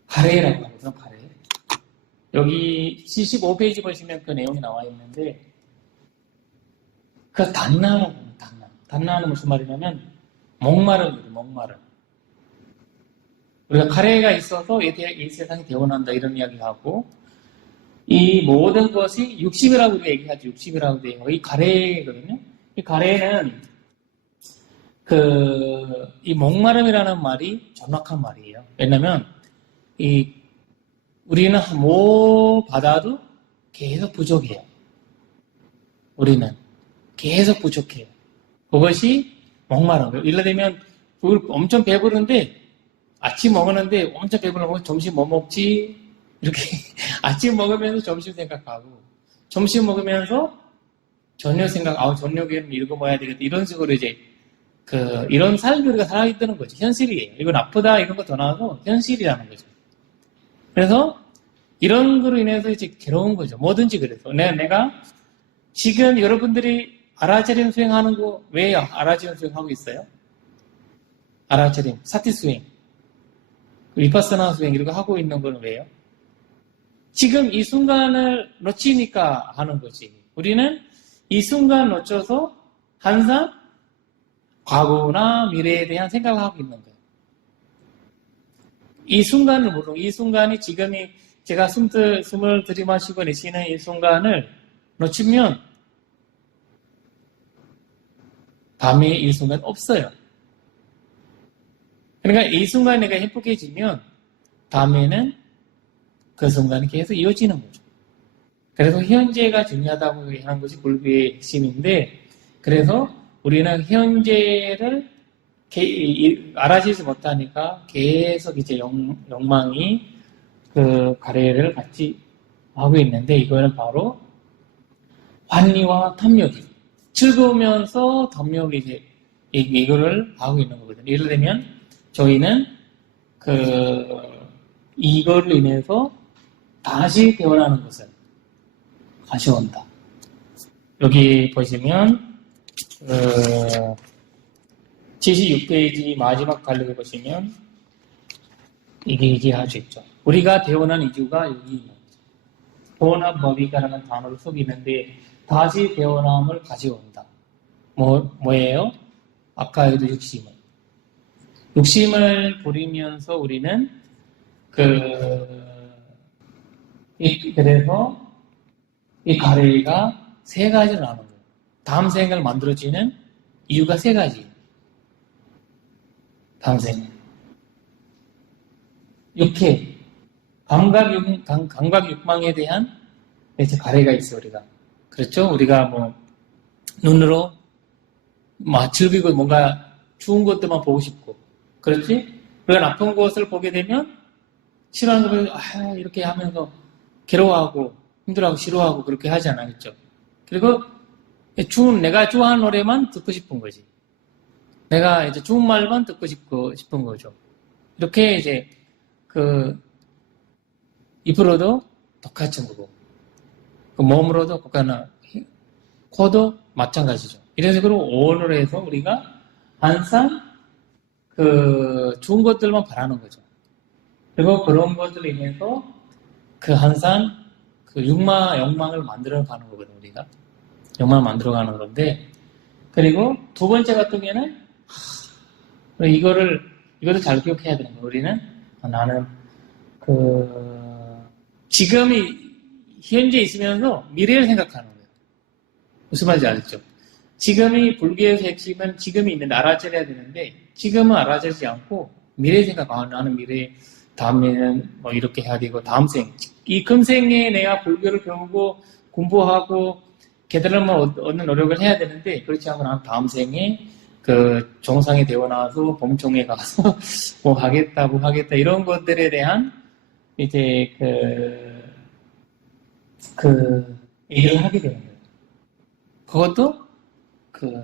가래라고 하거든요, 가래. 여기 75페이지 보시면 그 내용이 나와 있는데, 단나라고 합니다, 단나. 단나는 무슨 말이냐면, 목마름이에요, 목마름. 우리가 가래가 있어서 이 세상이 되어난다, 이런 이야기하고, 이 모든 것이 60이라고 우리가 얘기하죠. 60이라고 돼요. 이 가래거든요. 이 가래는 이 목마름이라는 말이 정확한 말이에요. 왜냐면 우리는 뭐 받아도 계속 부족해요. 우리는 계속 부족해요. 그것이 목마름. 예를 들면 엄청 배부른데 아침 먹었는데 엄청 배부르고 점심 뭐 먹지? 이렇게 아침 먹으면서 점심 생각하고 점심 먹으면서 저녁 생각, 저녁에는 이거 먹어야 되겠다. 이런 식으로 이제 이런 삶이 우리가 살아있다는 거죠. 현실이에요. 이거 나쁘다 이런 거 더 나아서 현실이라는 거죠. 그래서 이런 거로 인해서 이제 괴로운 거죠. 뭐든지 그래서 내가 지금 여러분들이 아라차림 수행하는 거 왜 아라차림 수행하고 있어요? 아라차림, 사티 수행, 위파스나 수행 이런 거 하고 있는 건 왜요? 지금 이 순간을 놓치니까 하는 거지. 우리는 이 순간 놓쳐서 항상 과거나 미래에 대한 생각을 하고 있는 거예요. 이 순간을 모르고, 이 순간이 지금이 제가 숨을 들이마시고 내쉬는 이 순간을 놓치면 밤에 이 순간 없어요. 그러니까 이 순간 내가 행복해지면 다음에는 그 순간이 계속 이어지는 거죠. 그래서 현재가 중요하다고 하는 것이 불교의 핵심인데, 그래서 우리는 현재를 알아지지 못하니까 계속 이제 욕망이 가래를 같이 하고 있는데 이거는 바로 환희와 탐욕이 즐거우면서 탐욕이 이제 이거를 하고 있는 거거든요. 예를 들면 저희는 이걸로 인해서 다시 태어나는 것을 가져온다. 여기 보시면 76페이지 마지막 달력에 보시면 이게 얘기할 수 있죠. 우리가 태어난 이유가 여기 있는 거죠. 태어난 법이라는 단어를 속에 있는데 다시 태어남을 가져온다. 뭐예요? 아까에도 욕심을 부리면서 우리는 그래서 이 가래가 세 가지를 나눈 거예요. 다음 생을 만들어지는 이유가 세 가지. 다음 생. 육회, 감각 욕망에 대한 이제 가래가 있어, 우리가. 그렇죠? 우리가 눈으로 즐기고 뭔가 좋은 것들만 보고 싶고. 그렇지? 우리가 나쁜 것을 보게 되면 싫어하는 걸, 이렇게 하면서 괴로워하고, 힘들어하고, 싫어하고, 그렇게 하잖아. 그렇죠? 그리고 내가 좋아하는 노래만 듣고 싶은 거지. 내가 이제 좋은 말만 듣고 싶은 거죠. 이렇게 이제, 입으로도 똑같은 거고, 몸으로도 코도 마찬가지죠. 이런 식으로 오온을 해서 우리가 항상 좋은 것들만 바라는 거죠. 그리고 그런 것들로 인해서 항상 욕망을 만들어가는 거거든요, 우리가. 욕망을 만들어가는 건데, 그리고 두 번째 같은 경우에는, 이거를 잘 기억해야 되는 거예요. 우리는, 나는, 지금이, 현재 있으면서 미래를 생각하는 거예요. 무슨 말인지 알겠죠? 지금이 불교에서 핵심은 지금이 있는데 알아차려야 되는데, 지금은 알아차리지 않고, 미래 생각, 나는 미래, 다음에는 이렇게 해야 되고, 다음 이 금생에 내가 불교를 배우고, 공부하고, 깨달음을 얻는 노력을 해야 되는데, 그렇지 않고 나는 다음 생에, 정상이 되어 나와서 범총에 가서, 하겠다, 이런 것들에 대한, 이제, 얘기를 하게 되는 거예요. 그것도,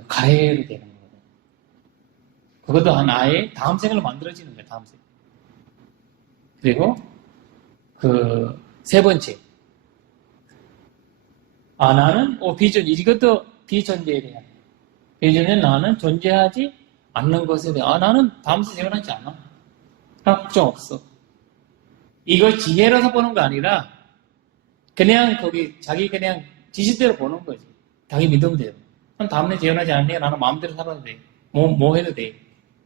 가해로 되는 거예요. 그것도 아예 다음 생을 만들어지는 거예요, 다음 생. 그리고, 세 번째. 나는, 비전, 이것도 비존재에 대한. 비전은 나는 존재하지 않는 것에 대한, 나는 다음 생 태어나지 않아. 걱정 없어. 이걸 지혜로서 보는 거 아니라, 그냥 자기 그냥 지식대로 보는 거지. 자기 믿음대로. 다음에 태어나지 않으니까 나는 마음대로 살아도 돼. 뭐 해도 돼.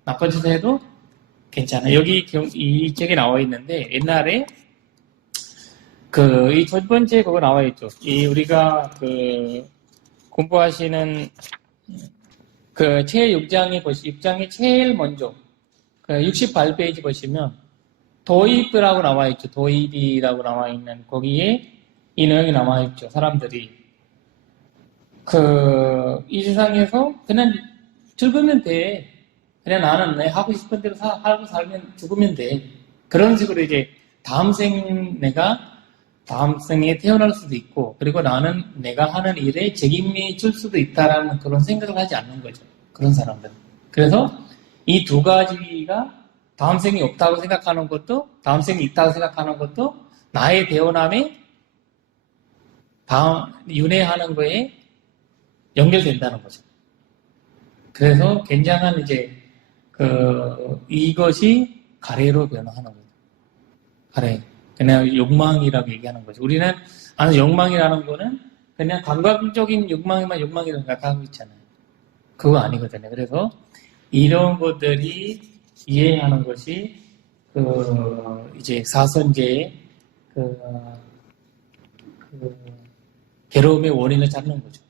나쁜 짓을 해도 괜찮아. 여기 이 책에 나와 있는데, 옛날에, 이 첫 번째 그거 나와 있죠. 우리가 공부하시는 제6장이 제일 먼저, 68페이지 보시면, 도입이라고 나와 있죠. 도입이라고 나와 있는, 거기에 이 내용이 나와 있죠. 사람들이. 이 세상에서 그냥 즐기면 돼. 그냥 나는 내 하고 싶은 대로 하고 살면 죽으면 돼. 그런 식으로 이제 내가 다음 생에 태어날 수도 있고, 그리고 나는 내가 하는 일에 책임이 질 수도 있다라는 그런 생각을 하지 않는 거죠. 그런 사람들은. 그래서 이 두 가지가 다음 생이 없다고 생각하는 것도, 다음 생이 있다고 생각하는 것도 나의 태어남에 윤회하는 거에 연결된다는 거죠. 그래서 굉장한 이제 이것이 가래로 변화하는 거죠. 가래. 그냥 욕망이라고 얘기하는 거죠. 우리는 욕망이라는 거는 그냥 감각적인 욕망이라고 생각하고 있잖아요. 그거 아니거든요. 그래서 이런 것들이 이해하는 것이 이제 사선제의 괴로움의 원인을 찾는 거죠.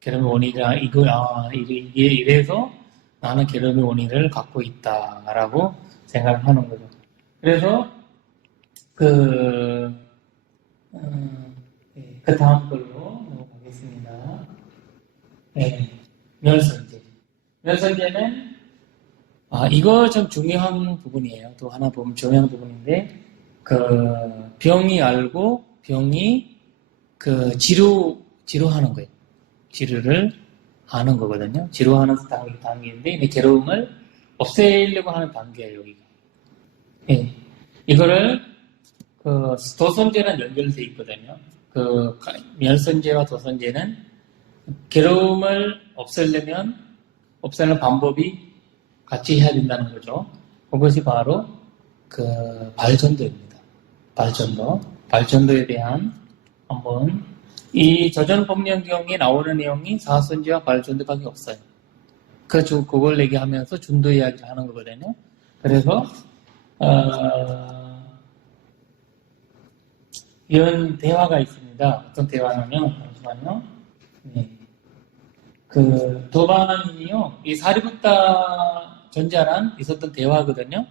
괴로움의 원인이라 이게 이래서 나는 괴로움의 원인을 갖고 있다라고 생각을 하는 거죠. 그래서 그 다음 걸로 넘어가겠습니다. 네, 멸선제. 멸선제는 이거 좀 중요한 부분이에요. 또 하나 보면 중요한 부분인데 병이 알고 병이 치료하는 거예요. 치료를 하는 거거든요. 치료하는 단계인데, 이 괴로움을 없애려고 하는 단계예요, 여기가. 예. 이거를, 도선제랑 연결되어 있거든요. 멸선제와 도선제는 괴로움을 없애는 방법이 같이 해야 된다는 거죠. 그것이 바로 발전도입니다. 발전도에 대한 한번 이 저전법령경에 나오는 내용이 사선제와 발전도밖에 없어요. 그걸 얘기하면서 준도 이야기를 하는 거거든요. 그래서 이런 대화가 있습니다. 어떤 대화냐면 잠시만요. 네. 도반이요. 이 사리부타 전자랑 있었던 대화거든요.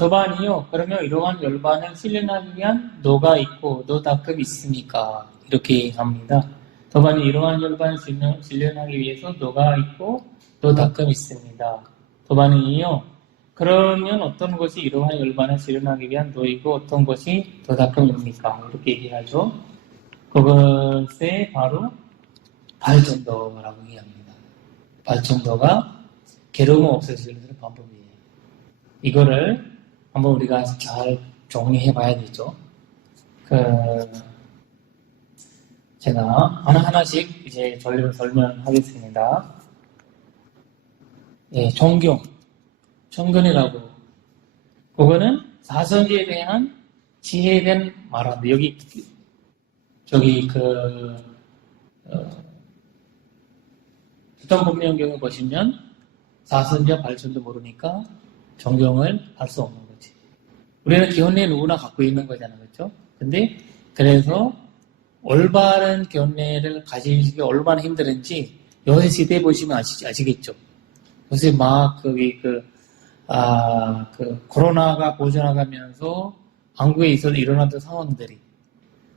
도반이요. 그러면 이러한 열반을 실현하기 위한 노가 있고 노다급 있습니까? 이렇게 합니다. 도반이 이러한 열반을 실현하기 위해서 노가 있고 노다급 있습니다. 도반이요. 그러면 어떤 것이 이러한 열반을 실현하기 위한 노이고 어떤 것이 도다급입니까? 이렇게 얘기하죠. 그것에 바로 발전도라고 얘기합니다. 발전도가 괴로움을 없애주는 방법이에요. 이거를 한번 우리가 잘 정리해 봐야 되죠. 제가 하나하나씩 이제 전례를 설명하겠습니다. 예, 정견이라고. 그거는 사선지에 대한 지혜에 대한 말하는데, 부정법령경을 보시면 사선지와 발전도 모르니까 정경을 할 수 없는 거지. 우리는 기혼례 누구나 갖고 있는 거잖아요. 그렇죠? 근데 그래서 올바른 견례를 가지기 얼마나 힘들은지 요새 시대 보시면 아시겠죠. 요새 막 코로나가 보존나가면서 한국에 있어서 일어났던 상황들이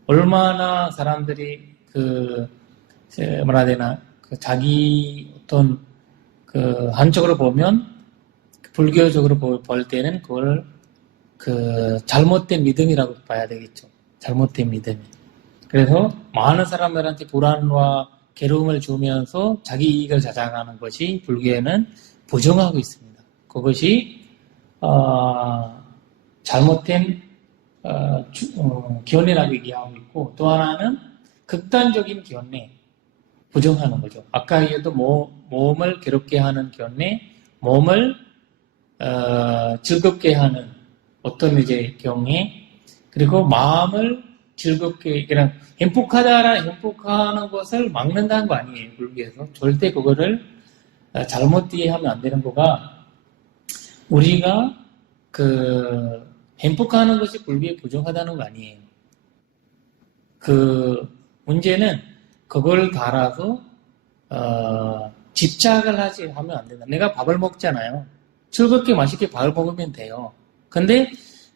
얼마나 사람들이 자기 어떤 한쪽으로 보면 불교적으로 볼 때는 그걸 잘못된 믿음이라고 봐야 되겠죠. 잘못된 믿음이. 그래서 많은 사람들한테 불안과 괴로움을 주면서 자기 이익을 자장하는 것이 불교에는 부정하고 있습니다. 그것이 잘못된 견해라고 얘기하고 있고, 또 하나는 극단적인 견해, 부정하는 거죠. 아까 얘기해도 몸을 괴롭게 하는 견해, 몸을 즐겁게 하는 어떤 이제 경해, 그리고 마음을 즐겁게 그냥 행복하는 것을 막는다는 거 아니에요. 불교에서 절대 그거를 잘못 이해하면 안 되는 거가, 우리가 행복하는 것이 불교에 부정하다는 거 아니에요. 문제는 그걸 달아서 집착을 하면 안 된다. 내가 밥을 먹잖아요. 즐겁게 맛있게 밥을 먹으면 돼요. 근데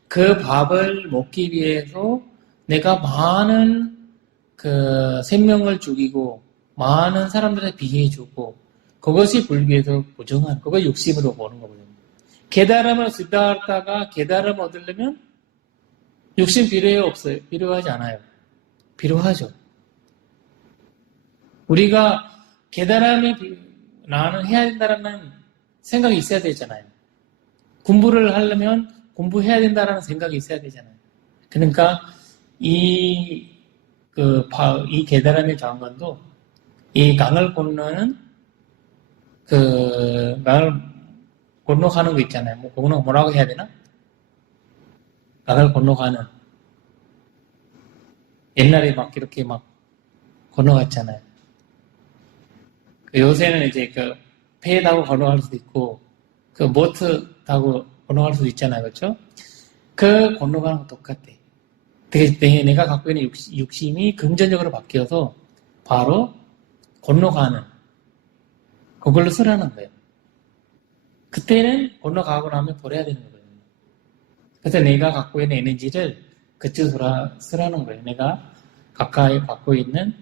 그 밥을 먹기 위해서 내가 많은 생명을 죽이고 많은 사람들한테 비해주고, 그것이 불교에서 부정한, 그걸 욕심으로 보는 거거든요. 깨달음을 쓰다가 깨달음 얻으려면 욕심 필요해요? 없어요? 필요하지 않아요. 필요하죠. 우리가 깨달음이 나는 해야 된다는 생각이 있어야 되잖아요. 공부를 하려면 공부해야 된다는 생각이 있어야 되잖아요. 그러니까 이 깨달음의 장관도 이 강을 건너는 강을 건너가는 거 있잖아요. 뭐라고 해야 되나? 강을 건너가는. 옛날에 막 이렇게 막 건너갔잖아요. 요새는 이제 배 타고 건너갈 수도 있고, 보트 타고 건너갈 수도 있잖아요. 그렇죠? 건너가는 거 똑같아. 내가 갖고 있는 욕심이 긍정적으로 바뀌어서 바로 건너가는, 그걸로 쓰라는 거예요. 그때는 건너가고 나면 버려야 되는 거거든요. 그래서 내가 갖고 있는 에너지를 그쪽으로 쓰라는 거예요. 내가 가까이 갖고 있는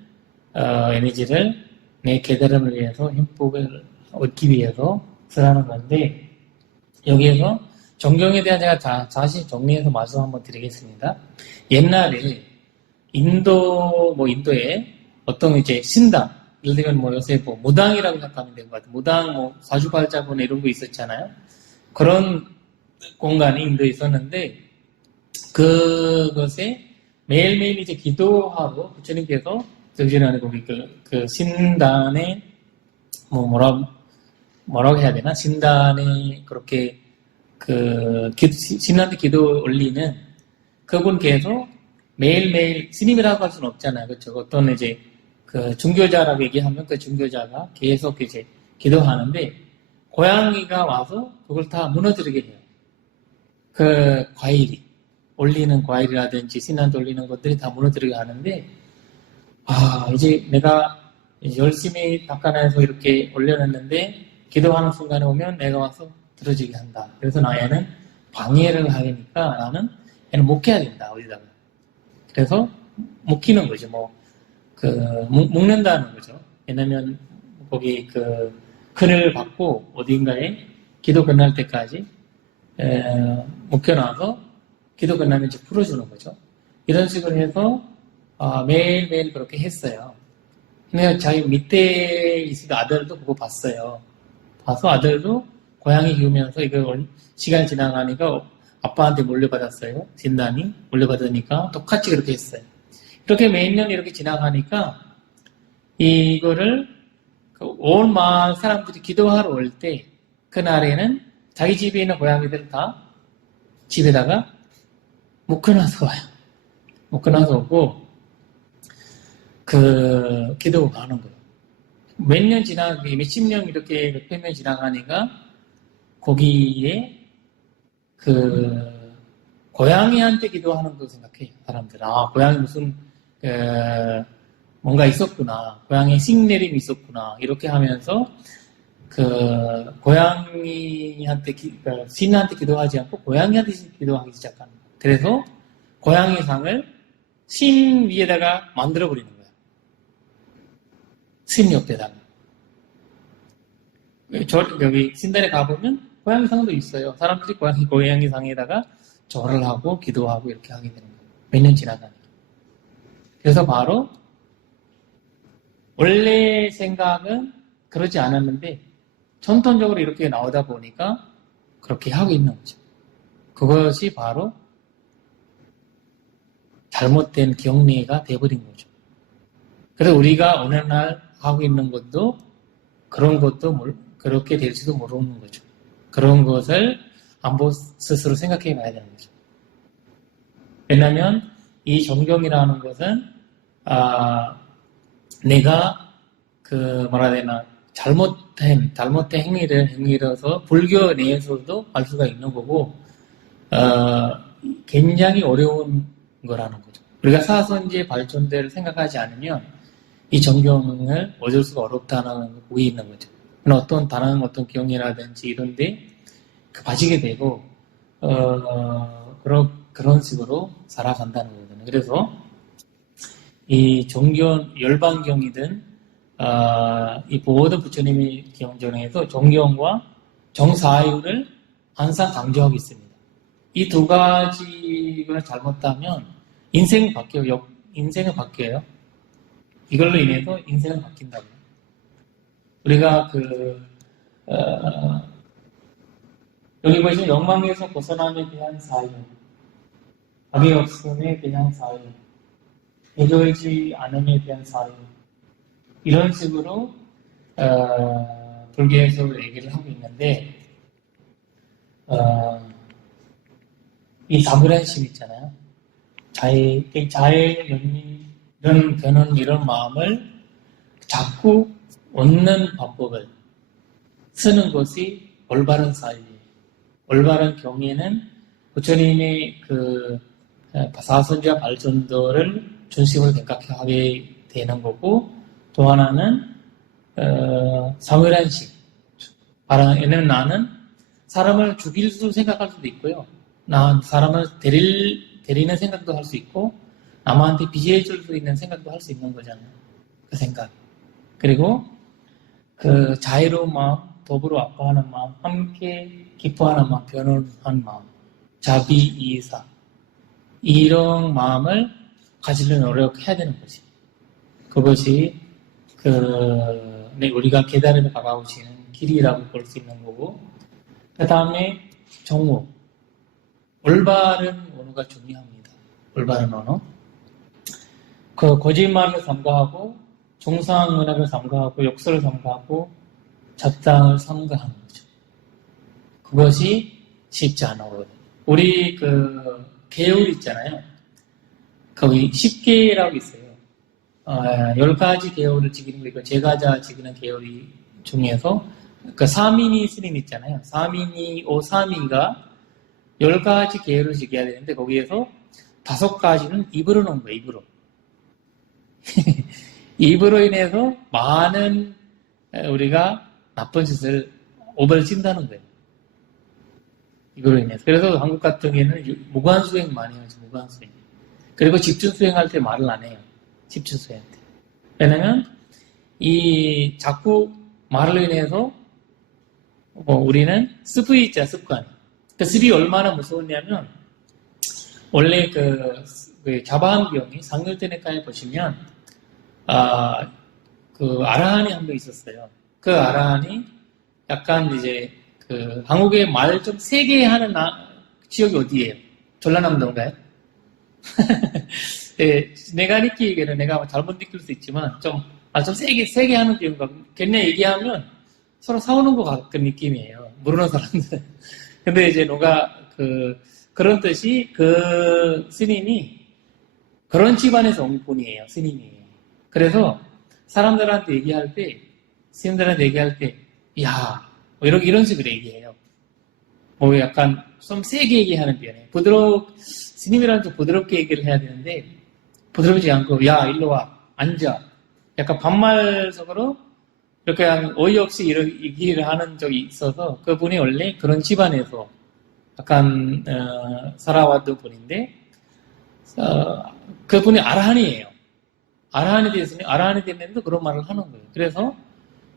에너지를 내 깨달음을 위해서, 행복을 얻기 위해서 쓰라는 건데, 여기에서 정경에 대한 제가 다시 정리해서 말씀 한번 드리겠습니다. 옛날에 인도에 어떤 이제 신당, 예를 들면 뭐 요새 뭐 무당이라고 생각하면 될 것 같아요. 무당 뭐 사주팔자본 이런 거 있었잖아요. 그런 공간이 인도에 있었는데 그것에 매일매일 이제 기도하고 부처님께서 정신하는 거기 그 신단에 뭐 뭐라고 해야 되나? 신단에 그렇게 신한테 기도 올리는 그분께서 매일매일 스님이라고 할 수는 없잖아요. 그렇죠? 어떤 이제 그 중교자라고 얘기하면 그 중교자가 계속 이제 기도하는데 고양이가 와서 그걸 다 무너뜨리게 해요. 그 과일이 올리는 과일이라든지 신한테 올리는 것들이 다 무너뜨리게 하는데 이제 내가 열심히 닦아내서 이렇게 올려놨는데 기도하는 순간에 오면 내가 와서 들어지게 한다. 그래서 나에는 방해를 하니까 나는 얘는 못 해야 된다. 어디다가. 그래서 묶이는 거죠. 묶는다는 거죠. 왜냐면 거기 큰을 받고 어딘가에 기도 끝날 때까지 묶여놔서 기도 끝나면 이제 풀어주는 거죠. 이런 식으로 해서 매일매일 그렇게 했어요. 근데 자기 밑에 있는 아들도 그거 봤어요. 봐서 아들도 고양이 키우면서 이거 시간이 지나가니까 아빠한테 물려받았어요. 진단이 물려받으니까 똑같이 그렇게 했어요. 이렇게 매년 이렇게 지나가니까 이거를 온 마을 사람들이 기도하러 올 때 그날에는 자기 집에 있는 고양이들 다 집에다가 묶어놔서 와요. 묶어놔서 오고 기도가 하는 거예요. 몇 년 몇십 년 이렇게 몇백 년 지나가니까 거기에 고양이한테 기도하는 거 생각해요. 사람들. 고양이 무슨 뭔가 있었구나. 고양이 싱내림이 있었구나. 이렇게 하면서 고양이한테 신한테 기도하지 않고 고양이한테 기도하기 시작하는 거예요. 그래서 고양이 상을 신 위에다가 만들어 버리는 거예요. 신 옆에다가. 여기 신단에 가보면 고양이 상도 있어요. 사람들이 고양이 상에다가 절을 하고 기도하고 이렇게 하게 되는 거예요. 몇 년 지나가니까. 그래서 바로 원래 생각은 그러지 않았는데 전통적으로 이렇게 나오다 보니까 그렇게 하고 있는 거죠. 그것이 바로 잘못된 경례가 돼버린 거죠. 그래서 우리가 어느 날 하고 있는 것도 그런 것도 그렇게 될지도 모르는 거죠. 그런 것을 한번 스스로 생각해 봐야 되는 거죠. 왜냐하면 이 정경이라는 것은 내가 뭐라 해야 되나 잘못된 행위로서 불교 내에서도 알 수가 있는 거고 굉장히 어려운 거라는 거죠. 우리가 사선지의 발전대를 생각하지 않으면 이 정경을 어쩔 수가 없다는 보이 있는 거죠. 다른 어떤 경이라든지 이런데 빠지게 되고 그런 식으로 살아간다는 거거든요. 그래서 이 정경 열반경이든 이 모든 부처님의 경전에서 정경과 정사유를 항상 강조하고 있습니다. 이 두 가지를 잘못하면 인생은 바뀌어요. 이걸로 인해서 인생은 바뀐다고요. 우리가 여기 보시면 욕망에서 벗어남에 대한 사유, 답이 없음에 대한 사유, 해결지 않음에 대한 사유, 이런 식으로 불교에서 얘기를 하고 있는데 이 사불안심 있잖아요. 자의 연민 이런 마음을 자꾸 얻는 방법을 쓰는 것이 올바른 사유예요. 올바른 경에는 부처님의 사선지와 발전도를 중심으로 생각하게 되는 거고, 또 하나는 사물안식. 얘는 나는 사람을 죽일 수 생각할 수도 있고요. 사람을 데리는 생각도 할 수 있고, 남한테 비해줄 수 있는 생각도 할 수 있는 거잖아요. 그 생각. 그리고 자애로운 마음, 더불어 아파하는 마음, 함께 기뻐하는 마음, 변호하는 마음, 자비이사, 이런 마음을 가지려면 노력해야 되는 거지. 그것이 우리가 계단으로 가까워지는 길이라고 볼 수 있는 거고, 그 다음에 정오. 올바른 언어가 중요합니다. 올바른 언어. 거짓말을 삼가하고, 종상문학을 삼가하고, 욕설을 삼가하고, 잡담을 삼가하는 거죠. 그것이 쉽지 않아 보여요. 우리 계율 있잖아요. 거기 10개라고 있어요. 10가지 계율을 지키는 거, 제가 지키는 계율 중에서, 사민이 스님 있잖아요. 사민이, 사민가 10가지 계율을 지켜야 되는데, 거기에서 5가지는 입으로 놓은 거예요, 입으로. 입으로 인해서 많은 우리가 나쁜 짓을 오버를 친다는 거예요. 이거로 인해서. 그래서 한국 같은 경우에는 무관수행 많이 하죠, 무관수행. 그리고 집중수행할 때 말을 안 해요. 집중수행할 때. 왜냐면, 자꾸 말로 인해서, 우리는 습이 있죠, 습관. 습이 얼마나 무서웠냐면, 원래 자바한경이 상률테네카에 보시면, 아라한이 한 명 있었어요. 그 아라한이 약간 이제, 한국의 말 좀 세게 하는 지역이 어디예요? 전라남도인가요? 네, 내가 느끼기에는 내가 잘못 느낄 수 있지만, 좀 세게 하는 경우가, 걔네 얘기하면 서로 싸우는 것 같은 느낌이에요. 모르는 사람들은. 근데 이제 그런 뜻이 스님이 그런 집안에서 온 분이에요, 스님이에요. 그래서 사람들한테 얘기할 때, 스님들한테 얘기할 때, 이런 식으로 얘기해요. 약간 좀 세게 얘기하는 편이에요. 스님이랑 좀 부드럽게 얘기를 해야 되는데, 부드럽지 않고, 일로 와, 앉아. 약간 반말적으로, 이렇게 어이없이 이런 얘기를 하는 적이 있어서, 그분이 원래 그런 집안에서 약간, 살아왔던 분인데, 그분이 아라한이에요. 아라한이 됐는데도 그런 말을 하는 거예요. 그래서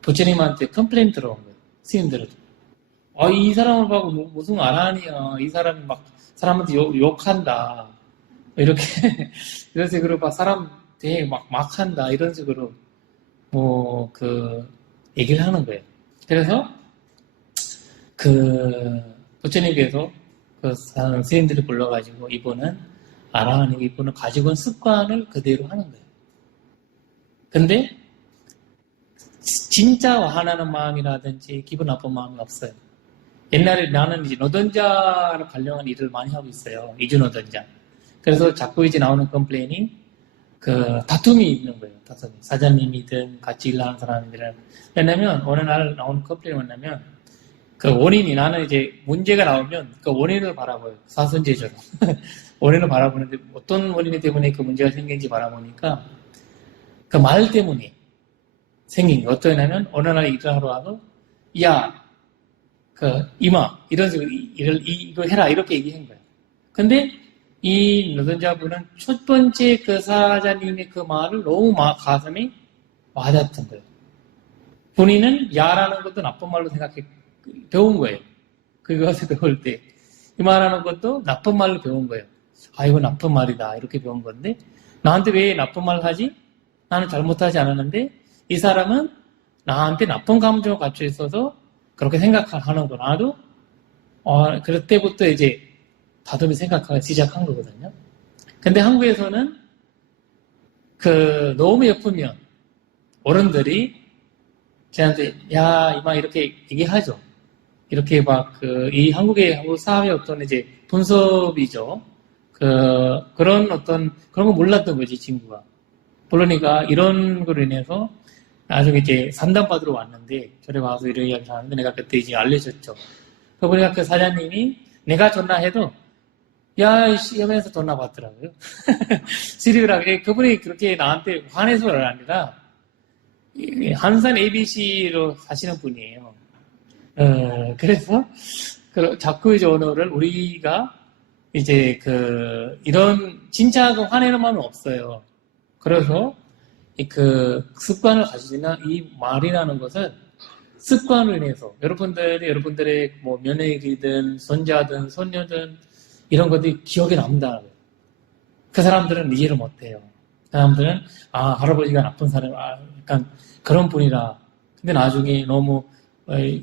부처님한테 컴플레인 들어온 거예요. 스님들은. 이 사람을 보고 무슨 아라한이야. 이 사람이 막 사람한테 욕한다. 이렇게, 이런 식으로 사람 되게 막 한다. 이런 식으로, 얘기를 하는 거예요. 그래서, 부처님께서 스님들을 불러가지고 이분은 아라한이고 이분은 가지고 온 습관을 그대로 하는 거예요. 근데, 진짜 화나는 마음이라든지 기분 나쁜 마음이 없어요. 옛날에 나는 이제 노동자를 관련한 일을 많이 하고 있어요. 이주노동자. 그래서 자꾸 이제 나오는 컴플레인이 다툼이 있는 거예요. 다툼이. 사장님이든 같이 일하는 사람들은. 왜냐면 어느 날 나오는 컴플레인이 뭐냐면 원인이 나는 이제 문제가 나오면 그 원인을 바라봐요. 사선제처럼. 원인을 바라보는데 어떤 원인 때문에 그 문제가 생긴지 바라보니까 그 말 때문에 생긴 게 어떠냐면 어느 날 일을 하러 와서 이마, 이런 식으로, 이거 해라, 이렇게 얘기한 거예요. 근데, 이 노동자분은 첫 번째 사자님의 그 말을 너무 가슴에 와닿던 거예요. 본인은 야라는 것도 나쁜 말로 배운 거예요. 그것을 배울 때. 이 말하는 것도 나쁜 말로 배운 거예요. 이거 나쁜 말이다. 이렇게 배운 건데, 나한테 왜 나쁜 말을 하지? 나는 잘못하지 않았는데, 이 사람은 나한테 나쁜 감정을 갖춰 있어서 그렇게 생각하는구나. 나도, 그럴 때부터 이제 다툼이 생각하기 시작한 거거든요. 근데 한국에서는 너무 예쁘면 어른들이 저한테, 이마 이렇게 얘기하죠. 이렇게 이 한국 사회의 어떤 이제 분섭이죠. 그런 거 몰랐던 거지, 친구가. 그러니까 이런 거로 인해서 나중에 이제 상담받으러 왔는데, 저래 와서 이런 이야기 하는데 내가 그때 이제 알려줬죠. 그러니까 그 사장님이 내가 전화해도, 이씨, 하면서 전화 받더라고요. 시리브라고. 그분이 그렇게 나한테 화내서가 아니라, 한산 ABC로 사시는 분이에요. 그래서, 자꾸 이제 언어를 우리가 이제 진짜 화내는 마음은 없어요. 그래서, 습관을 가지나 이 말이라는 것은 습관을 인해서 여러분들의 며느리든 손자든 손녀든 이런 것들이 기억에 남는다는 거예요. 그 사람들은 이해를 못해요. 그 사람들은 할아버지가 나쁜 사람, 약간 그런 분이라. 근데 나중에 너무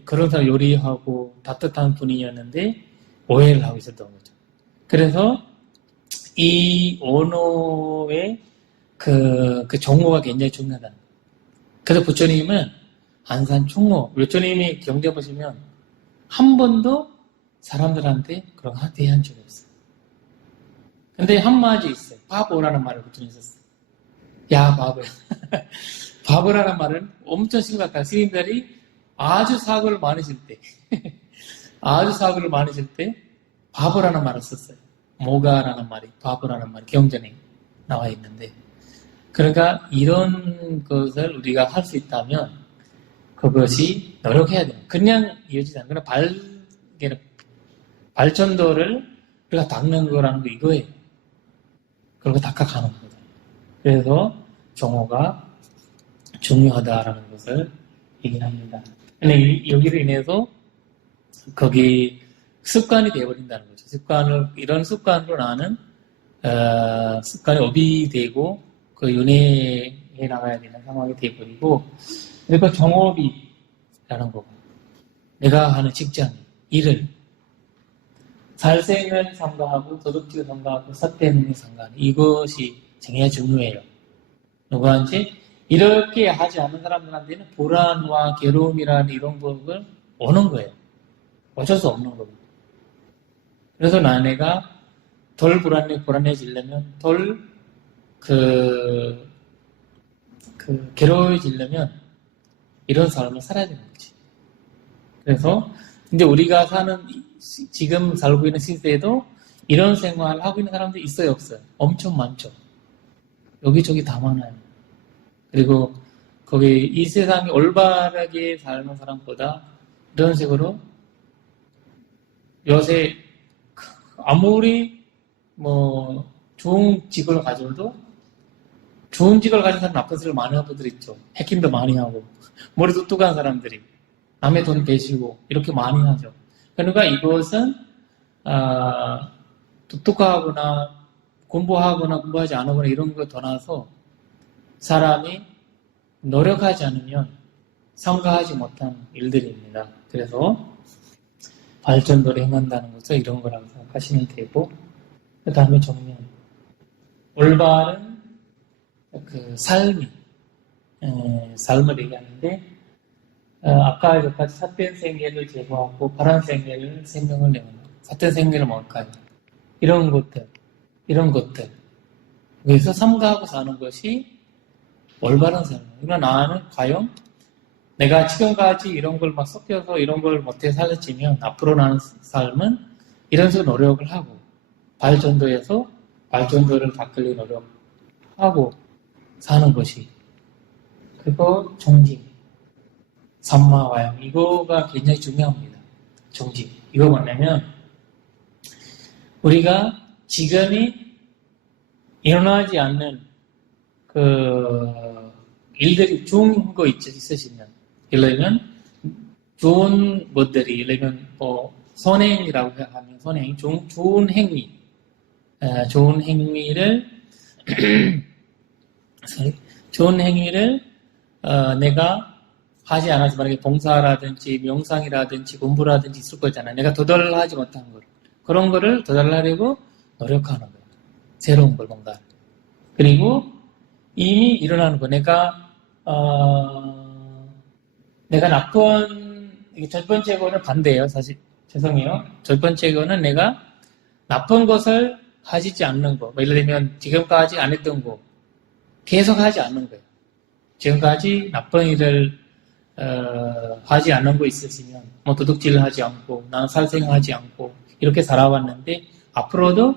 그런 사람 요리하고 따뜻한 분이었는데 오해를 하고 있었던 거죠. 그래서 이 언어의 그 정오가 굉장히 중요하다. 그래서 부처님은 안산 총무, 부처님이 경제 보시면 한 번도 사람들한테 그런 대한 적이 없어요. 근데 한마디 있어요. 바보라는 말을 부처님이 썼어요. 야, 바보야. 바보라는 말은 엄청 심각한 스님들이 아주 사고를 많으실 때, 아주 사고를 많으실 때 바보라는 말을 썼어요. 모가라는 말이, 바보라는 말이 경전에 나와 있는데, 그러니까 이런 것을 우리가 할 수 있다면 그것이 노력해야 돼요. 그냥 이어지지 않는 발전도를 우리가 닦는 거라는 거 이거예요. 그리고 닦아가는 거죠. 그래서 정오가 중요하다라는 것을 얘기합니다. 근데 여기로 인해서 거기 습관이 되어버린다는 거죠. 이런 습관으로 나는 습관이 업이 되고 그 윤회해 나가야 되는 상황이 되어버리고, 그리고 정업이라는 거. 내가 하는 직장, 일을 살생을 삼가하고 도덕질을 삼가하고 삿대능을 삼가하는 이것이 굉장히 중요해요. 누구한테 이렇게 하지 않는 사람들한테는 불안과 괴로움이라는 이런 법을 오는 거예요. 어쩔 수 없는 겁니다. 그래서 내가 덜 불안해지려면, 덜 괴로워지려면 이런 삶을 살아야 되는 거지. 그래서 이제 우리가 지금 살고 있는 시대에도 이런 생활을 하고 있는 사람들이 있어요, 없어요? 엄청 많죠. 여기저기 다 많아요. 그리고 거기 이 세상에 올바르게 사는 사람보다 이런 식으로 요새 아무리 좋은 직을 가져도 좋은 직을 가진 사람 나쁜 짓을 많이 하는 분들 있죠. 해킹도 많이 하고 머리 똑똑한 사람들이 남의 돈 베시고 이렇게 많이 하죠. 그러니까 이것은 똑똑하거나 공부하거나 공부하지 않거나 이런 거 떠나서 사람이 노력하지 않으면 삼가하지 못한 일들입니다. 그래서 발전도를 행한다는 것은 이런 거라고 생각하시면 되고, 그 다음에 정면 올바른 삶을 얘기하는데, 아까 여기까지 삿된 생계를 제거하고 파란 생명을 내는 삿된 생계를 뭘까요? 이런 것들 그래서 삼가하고 사는 것이 올바른 삶이에요. 그러나 나는 과연 내가 지금까지 이런 걸 막 섞여서 이런 걸 못해 살았지만 앞으로 나는 삶은 이런 식으로 노력을 하고 발전도에서 발전도를 닦으려 노력하고 사는 것이, 그거 정직, 삼마와양, 이거가 굉장히 중요합니다. 정직. 이거 뭐냐면 우리가 지금이 일어나지 않는 일들이 좋은 거 있으시면, 예를 들면 좋은 것들이, 예를 들면 선행이라고 하면 선행, 좋은 행위, 좋은 행위를 내가 하지 않아서 만약에 봉사라든지 명상이라든지 공부라든지 있을 거잖아요. 내가 도달하지 못한 것, 그런 거를 도달하려고 노력하는 거예요. 새로운 걸 뭔가. 그리고 이미 일어나는 거, 내가 이게 첫 번째 거는 반대예요. 사실 죄송해요. 첫 번째 거는 내가 나쁜 것을 하지 않는 거. 예를 들면 지금까지 안 했던 거 계속 하지 않는 거예요. 지금까지 나쁜 일을 하지 않는 거 있으시면 도둑질을 하지 않고 나는 살생하지 않고 이렇게 살아왔는데 앞으로도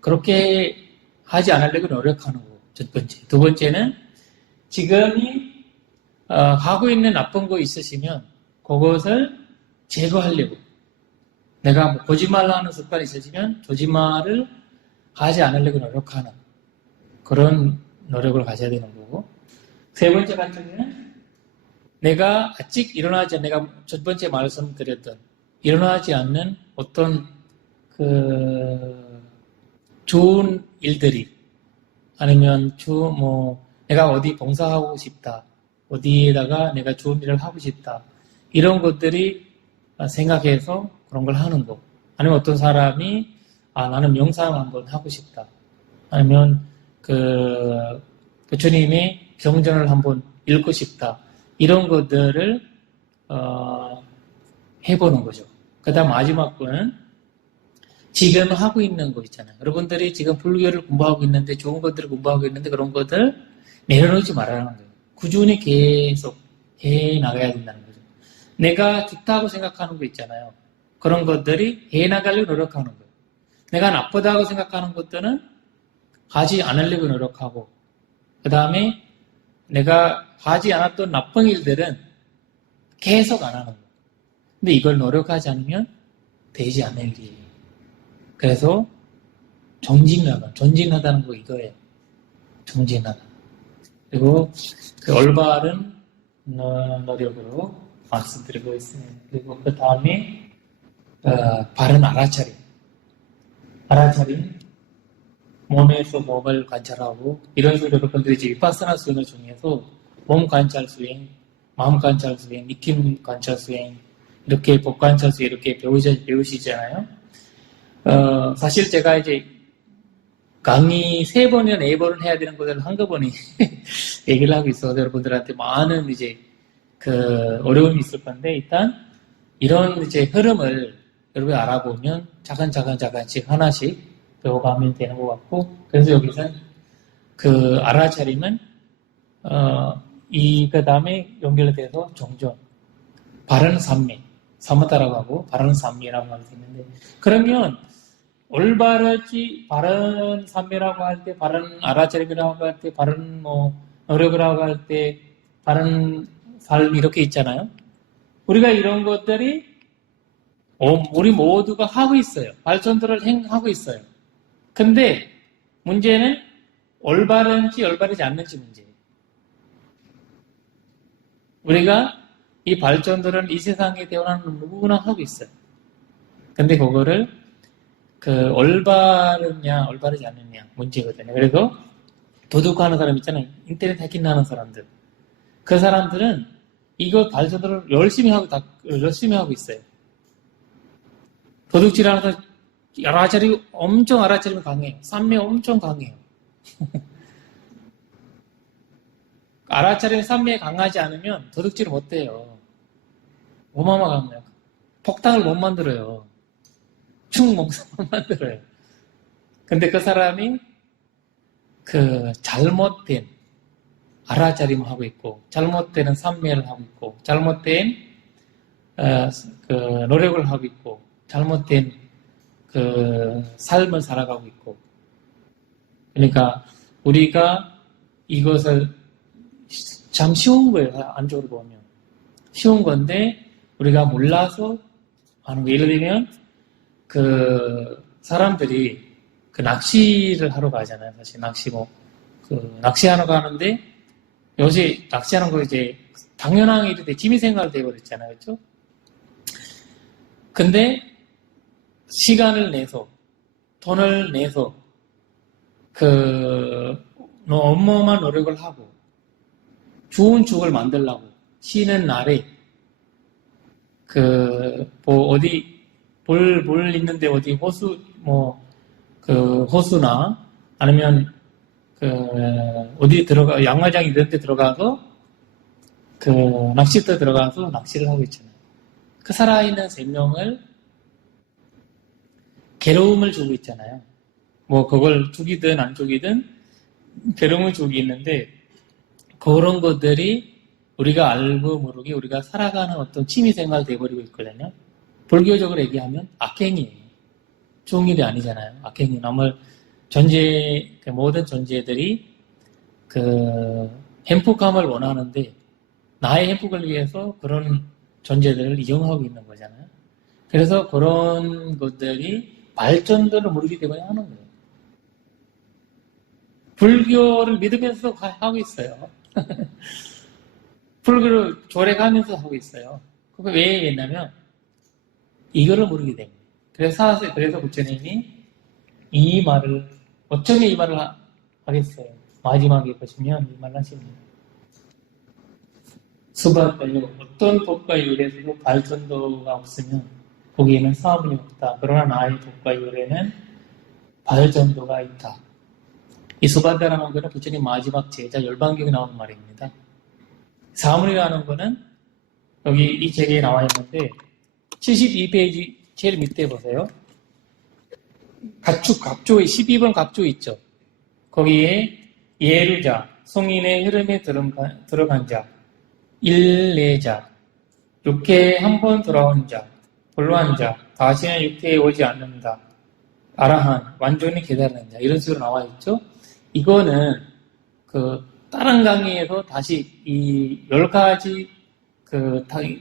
그렇게 하지 않으려고 노력하는 거. 첫 번째. 두 번째는 지금이 하고 있는 나쁜 거 있으시면 그것을 제거하려고, 내가 거짓말하는 습관이 있으시면 거짓말을 하지 않으려고 노력하는 그런 노력을 가져야 되는 거고, 세 번째 같은 경우는 내가 아직 일어나지 않는, 내가 첫 번째 말씀드렸던 일어나지 않는 어떤 좋은 일들이 아니면 내가 어디 봉사하고 싶다. 어디에다가 내가 좋은 일을 하고 싶다. 이런 것들이 생각해서 그런 걸 하는 거. 아니면 어떤 사람이 나는 명상 한번 하고 싶다. 아니면 부처님의 경전을 한번 읽고 싶다. 이런 것들을 해보는 거죠. 그 다음 마지막 거는 지금 하고 있는 거 있잖아요. 여러분들이 지금 불교를 공부하고 있는데 좋은 것들을 공부하고 있는데 그런 것들 내려놓지 말라는 거예요. 꾸준히 계속 해 나가야 된다는 거죠. 내가 좋다고 생각하는 거 있잖아요. 그런 것들이 해 나가려고 노력하는 거예요. 내가 나쁘다고 생각하는 것들은 하지 않으려고 노력하고 그 다음에 내가 하지 않았던 나쁜 일들은 계속 안 하는 거예요. 근데 이걸 노력하지 않으면 되지 않는 일이에요. 그래서 전진하다는 거 이거예요. 정진하다. 그리고 그 올바른 노력으로 말씀드리고 있습니다. 그리고 그 다음에 바른 알아차림. 알아차림, 몸에서 몸을 관찰하고 이런 식으로 여러분들이 이제 위파스나 수행을 중에서 몸 관찰 수행, 마음 관찰 수행, 느낌 관찰 수행, 이렇게 법 관찰 수행 이렇게 배우시잖아요. 사실 제가 이제 강의 3번이나 4번을 해야 되는 것을 한꺼번에 얘기를 하고 있어서 여러분들한테 많은 이제 어려움이 있을 건데 일단 이런 이제 흐름을 여러분이 알아보면 차근차근씩 하나씩 배워가면 되는 것 같고 그래서 여기서는 알아차림은 그 다음에 연결돼서 정전, 바른 삼미, 사무타라고 하고 바른 삼미라고 하게 되는데 그러면 올바르지 바른 삼미라고 할 때, 바른 알아차림이라고 할 때, 바른 노력이라고 할 때, 바른 삶 이렇게 있잖아요. 우리가 이런 것들이 우리 모두가 하고 있어요. 발전들을 행하고 있어요. 근데 문제는 올바른지 올바르지 않는지 문제예요. 우리가 이 발전들은 이 세상에 태어나는 누구나 하고 있어요. 근데 그거를 올바르냐 올바르지 않느냐 문제거든요. 그래서 도둑하는 사람 있잖아요. 인터넷 해킹하는 사람들. 그 사람들은 이거 발전들을 열심히 하고 있어요. 도둑질하는 사람 알아차림이 강해요. 삼매 엄청 강해요. 알아차림 삼매에 강하지 않으면 도둑질을 못해요. 어마어마합니다. 폭탄을 못 만들어요. 총 못 만들어요. 근데 그 사람이 잘못된 알아차림을 하고 있고 잘못된 삼매를 하고 있고 잘못된 노력을 하고 있고 잘못된 삶을 살아가고 있고 그러니까 우리가 이것을 참 쉬운 거예요. 안쪽으로 보면 쉬운 건데 우리가 몰라서 하는 거. 예를 들면 사람들이 낚시를 하러 가잖아요. 사실 낚시하러 가는데 요새 낚시하는 거 이제 당연한 일이 돼 취미생활 되어버렸잖아요. 그렇죠? 근데 시간을 내서 돈을 내서 어마어마한 노력을 하고 좋은 추억을 만들려고 쉬는 날에 어디 볼 있는데 어디 호수나 아니면 어디 양화장 이런 데 들어가서 낚시터 들어가서 낚시를 하고 있잖아요. 그 살아있는 생명을 괴로움을 주고 있잖아요. 그걸 죽이든 안 죽이든 괴로움을 주고 있는데 그런 것들이 우리가 알고 모르게 우리가 살아가는 어떤 취미생활이 돼버리고 있거든요. 불교적으로 얘기하면 악행이에요. 좋은 일이 아니잖아요. 악행이 모든 존재들이 행복함을 원하는데 나의 행복을 위해서 그런 존재들을 이용하고 있는 거잖아요. 그래서 그런 것들이 발전들을 모르기 때문에 하는 거예요. 불교를 믿으면서 하고 있어요. 불교를 조례가면서 하고 있어요. 그게 왜 했냐면 이거를 모르게 됩니다. 그래서 부처님이 어쩌면 이 말을 하겠어요. 마지막에 보시면 이 말 하십니다. 수박가요. 어떤 법과 율에서도 발전도가 없으면 거기에는 사업이 없다. 그러나 나의 법과 율에는 발전도가 있다. 이 수바다라는 것은 부처님 마지막 제자 열반경에 나오는 말입니다. 사물이라는 것은 여기 이 책에 나와 있는데 72페이지 제일 밑에 보세요. 갑조의 12번 갑조 있죠. 거기에 예루자, 성인의 흐름에 들어간 자, 일례자, 육회에 한 번 돌아온 자, 불로한 자, 다시는 육회에 오지 않는다. 아라한, 완전히 깨달은 자, 이런 식으로 나와 있죠. 이거는 다른 강의에서 다시 이 10가지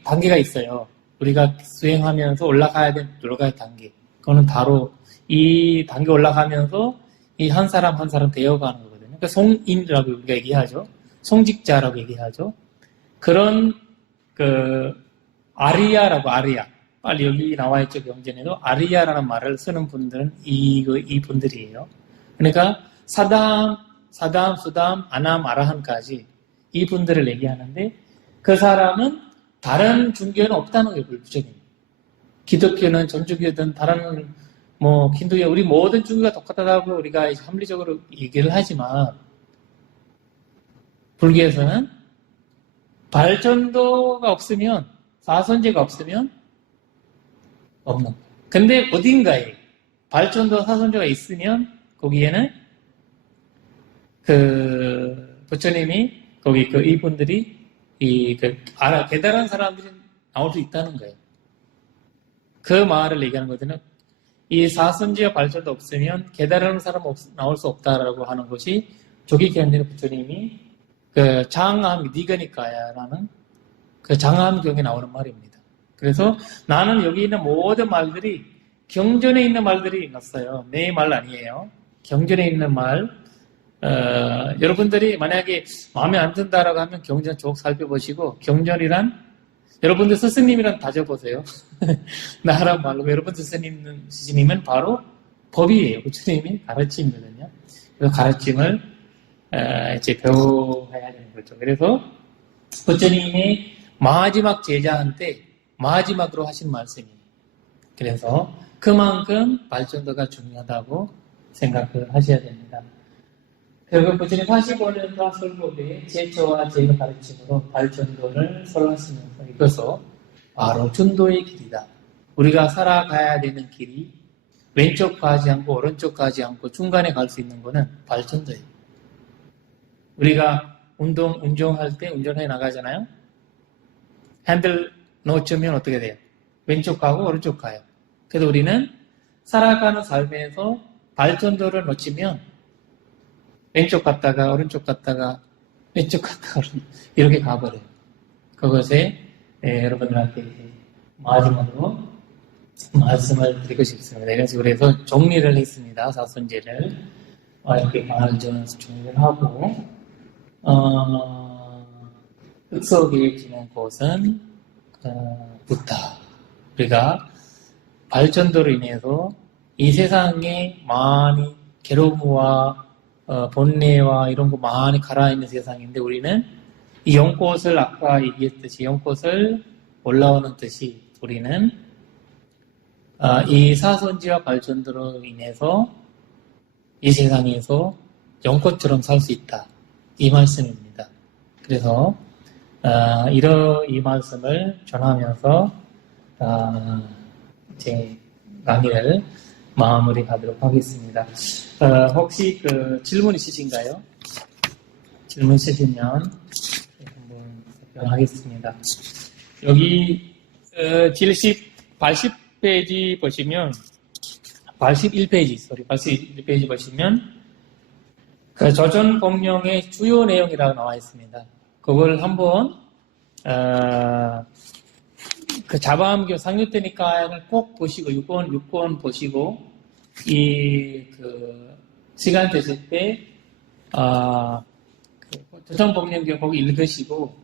단계가 있어요. 우리가 수행하면서 올라가야 되는 10가지 단계. 그거는 바로 이 단계 올라가면서 이 한 사람 한 사람 되어가는 거거든요. 그러니까 송인이라고 우리가 얘기하죠. 송직자라고 얘기하죠. 그런 아리야라고 아리야. 빨리 여기 나와 있죠. 경전에도 아리야라는 말을 쓰는 분들은 이 분들이에요. 그러니까 사담, 수담, 아남, 아라한까지 이 분들을 얘기하는데 그 사람은 다른 종교는 없다는 거예요. 불부처님. 기독교는 전주교든 다른 힌두교 우리 모든 종교가 똑같다고 우리가 합리적으로 얘기를 하지만 불교에서는 발전도가 없으면 사선제가 없으면 없는 거예요. 근데 어딘가에 발전도 사선제가 있으면 거기에는 부처님이 거기 이분들이 깨달은 사람들이 나올 수 있다는 거예요. 그 말을 얘기하는 거거든요. 이 사선지와 발전도 없으면 깨달은 사람 나올 수 없다라고 하는 것이 조기견들 부처님이 장암 니가니까야라는 장암경에 나오는 말입니다. 그래서 나는 여기 있는 모든 말들이 경전에 있는 말들이 있어요. 내 말 아니에요. 경전에 있는 말. 여러분들이 만약에 마음에 안 든다라고 하면 경전 쭉 살펴보시고 경전이란 여러분들 스승님이랑 다져보세요. 나란 말로 여러분들 스승님은 바로 법이에요. 부처님이 가르침이거든요. 그래서 가르침을 이제 배워야 되는 거죠. 그래서 부처님이 마지막 제자한테 마지막으로 하신 말씀이에요. 그래서 그만큼 발전도가 중요하다고 생각을 하셔야 됩니다. 결국 부처님 45년간 설법에 제초와 제의 가르침으로 발전도를 설하시면서 이것은 바로 전도의 길이다. 우리가 살아가야 되는 길이 왼쪽 가지 않고 오른쪽 가지 않고 중간에 갈 수 있는 것은 발전도예요. 우리가 운전할 때 운전해 나가잖아요. 핸들 놓치면 어떻게 돼요? 왼쪽 가고 오른쪽 가요. 그래서 우리는 살아가는 삶에서 발전도를 놓치면 왼쪽 갔다가 오른쪽 갔다가 왼쪽 갔다가 이렇게 가버려요. 그것에 여러분들한테 마지막으로 말씀을 드리고 싶습니다. 그래서 정리를 했습니다. 사선제를 이렇게 말좀 정리를 하고 흑석에 지는 곳은 부타. 우리가 발전도로 인해서 이 세상에 많이 괴로움과 본래와 이런 거 많이 갈아있는 세상인데 우리는 이 연꽃을 아까 얘기했듯이 연꽃을 올라오는 듯이 우리는 이 사선지와 발전도로 인해서 이 세상에서 연꽃처럼 살 수 있다. 이 말씀입니다. 그래서 이 말씀을 전하면서 제 강의를 마무리하도록 하겠습니다. 혹시 질문 있으신가요? 질문 있으시면 한번 답변하겠습니다. 여기 80페이지 보시면 81페이지 보시면 조전 법령의 주요 내용이라고 나와 있습니다. 그걸 한번 자바암교 상유태니까를 꼭 보시고 6권 보시고 시간 되실 때 조전 법령교 거기 읽으시고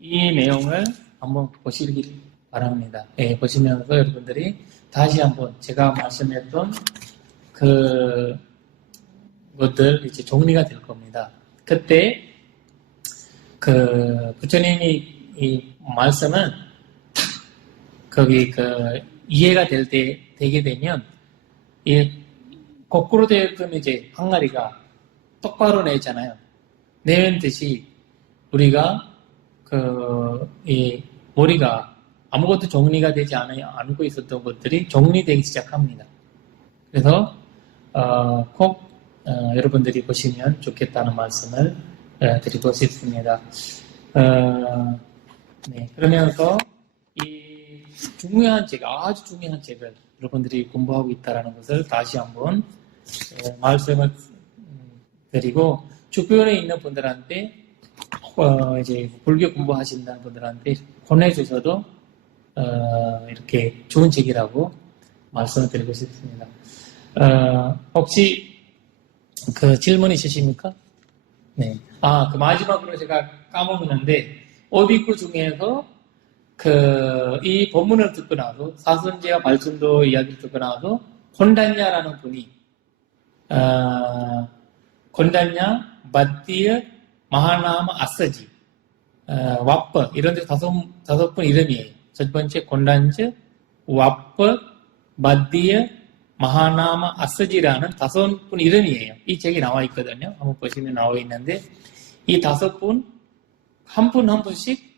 이 내용을 한번 보시길 바랍니다. 보시면서 여러분들이 다시 한번 제가 말씀했던 것들 이제 정리가 될 겁니다. 그때 그 부처님이 이 말씀은 거기 그 이해가 되게 되면 이 거꾸로 되었던 이제 항아리가 똑바로 내잖아요. 내는 듯이 우리가 이 머리가 아무것도 정리가 되지 않고 있었던 것들이 정리되기 시작합니다. 그래서 꼭 여러분들이 보시면 좋겠다는 말씀을 드리고 싶습니다. 네, 그러면서 이 중요한 책, 아주 중요한 책을 여러분들이 공부하고 있다는 것을 다시 한번 말씀을 드리고 주변에 있는 분들한테 이제 불교 공부하신다는 분들한테 권해주셔도 이렇게 좋은 책이라고 말씀을 드리고 싶습니다. 혹시 그 질문 있으십니까? 네. 그 마지막으로 제가 까먹었는데 오비쿠 중에서 이 본문을 듣고 나서 사선제와 발전도 이야기를 듣고 나서 곤단냐라는 분이 곤단냐, 바띠어, 마하나마, 아싸지, 왓퍼 이런 데 다섯 분 이름이에요. 첫 번째 곤단즈, 왓퍼, 바띠어, 마하나마, 아싸지라는 다섯 분 이름이에요. 이 책이 나와 있거든요. 한번 보시면 나와 있는데 이 다섯 분 한 분 한 분씩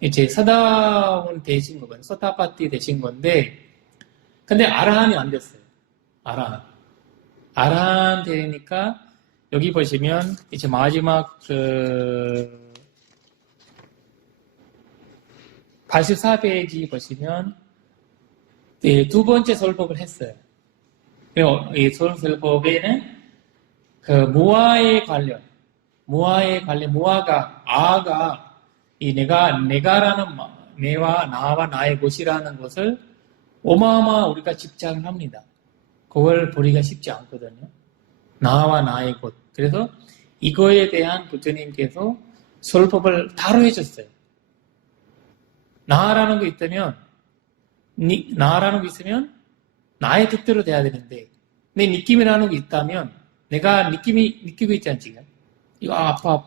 이제 서다운 되신 거거든요. 서타파티 되신 건데 근데 아라한이 안 됐어요. 아라한 되니까 여기 보시면 이제 마지막 84페이지 보시면 두 번째 설법을 했어요. 이 설법에는 무아에 관련 무아가 이 내가라는 내와 나와 나의 것이라는 것을 어마어마 우리가 집착을 합니다. 그걸 버리기가 쉽지 않거든요. 나와 나의 것. 그래서 이거에 대한 부처님께서 설법을 따로 해줬어요. 나라는 거 있다면, 나라는 거 있으면 나의 뜻대로 돼야 되는데, 내 느낌이라는 거 있다면, 내가 느끼고 있지 않지? 이거 아파.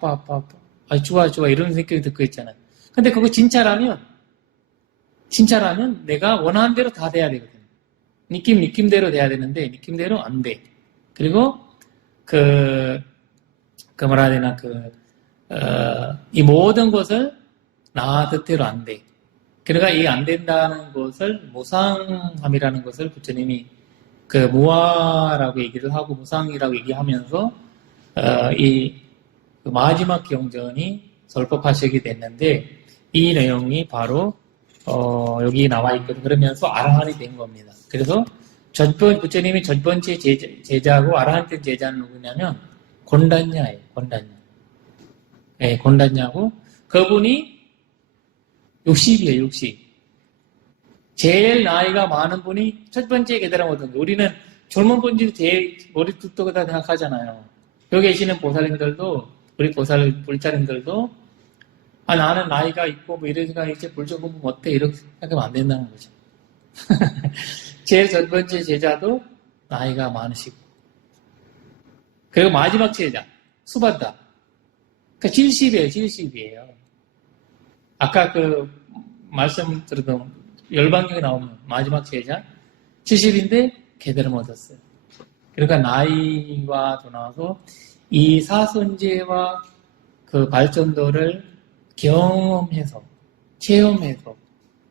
좋아. 이런 생각이 듣고 있잖아요. 근데 그거 진짜라면 내가 원하는 대로 다 돼야 되거든요. 느낌대로 돼야 되는데, 느낌대로 안 돼. 그리고, 뭐라 해야 되나, 이 모든 것을 나 뜻대로 안 돼. 그러니까 이 안 된다는 것을 무상함이라는 것을 부처님이 무아라고 얘기를 하고 무상이라고 얘기하면서 이 마지막 경전이 설법하시게 됐는데 이 내용이 바로 여기 나와 있거든요. 그러면서 아라한이 된 겁니다. 그래서 부처님이 첫 번째 제자고 아라한 된 제자는 누구냐면 곤단냐예요. 곤단냐고 그분이 60이에요. 60. 제일 나이가 많은 분이 첫 번째 깨달음 얻은 거예요. 우리는 젊은 분들이 제일 머리뚝 다 생각하잖아요. 여기 계시는 보살님들도 우리 불자님들도 나는 나이가 있고 뭐 이러니까 이제 불교 공부 어때? 이렇게 생각하면 안 된다는 거죠. 제일 첫 번째 제자도 나이가 많으시고 그리고 마지막 제자 수바다 그 70이에요. 아까 말씀 들었던 열반경에 나오는 마지막 제자 70인데 계대를 얻었어요. 그러니까 나이가 더 나와서 이 사선제와 발전도를 경험해서 체험해서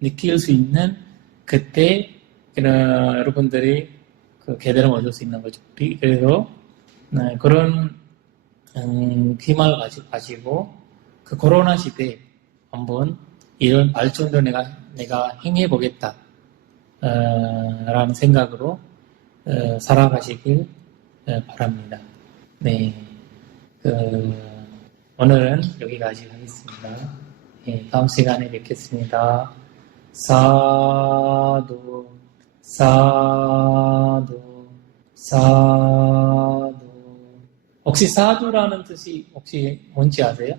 느낄 수 있는 그때 여러분들이 계대를 얻을 수 있는 거죠. 그래서 그런 희망을 가지고 코로나 시대에 한번 이런 발전도 내가 행해보겠다 라는 생각으로 살아가시길 바랍니다. 네, 오늘은 여기까지 하겠습니다. 네, 다음 시간에 뵙겠습니다. 사두 혹시 사두라는 뜻이 혹시 뭔지 아세요?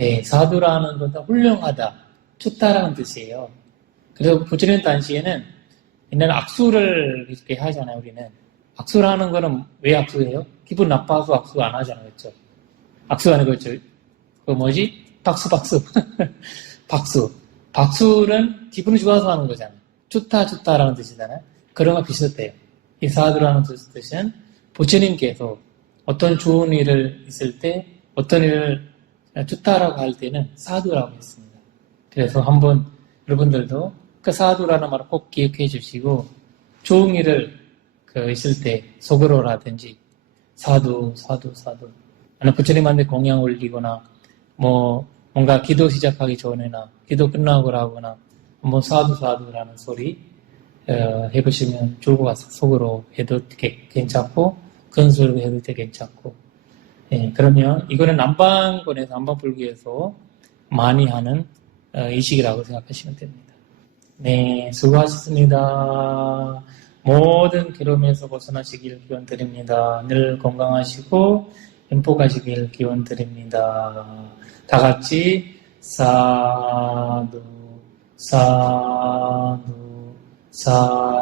예, 사두라는 것은 훌륭하다, 좋다라는 뜻이에요. 그래서 부처님 당시에는 옛날에 악수를 이렇게 하잖아요, 우리는. 악수를 하는 거는 왜 악수해요? 기분 나빠서 악수 안 하잖아요. 그렇죠? 악수 하는 거죠. 그 뭐지? 박수. 박수. 박수는 기분이 좋아서 하는 거잖아요. 좋다라는 뜻이잖아요. 그런 거 비슷해요. 이 사두라는 뜻은 부처님께서 어떤 좋은 일을 있을 때, 어떤 일을 좋다라고 할 때는 사두라고 했습니다. 그래서 한번 여러분들도 그 사두라는 말을 꼭 기억해 주시고, 좋은 일을 있을 때 속으로라든지 사두. 아니면 부처님한테 공양 올리거나, 뭔가 기도 시작하기 전에나, 기도 끝나고 하거나, 한번 사두라는 소리, 해보시면 좋을 것 같아요. 속으로 해도 괜찮고, 큰 소리로 해도 괜찮고. 예, 그러면 이거는 남방권에서, 남방불교에서 많이 하는 의식이라고 생각하시면 됩니다. 네, 수고하셨습니다. 모든 괴로움에서 벗어나시길 기원드립니다. 늘 건강하시고 행복하시길 기원드립니다. 다 같이 사두, 사두, 사두.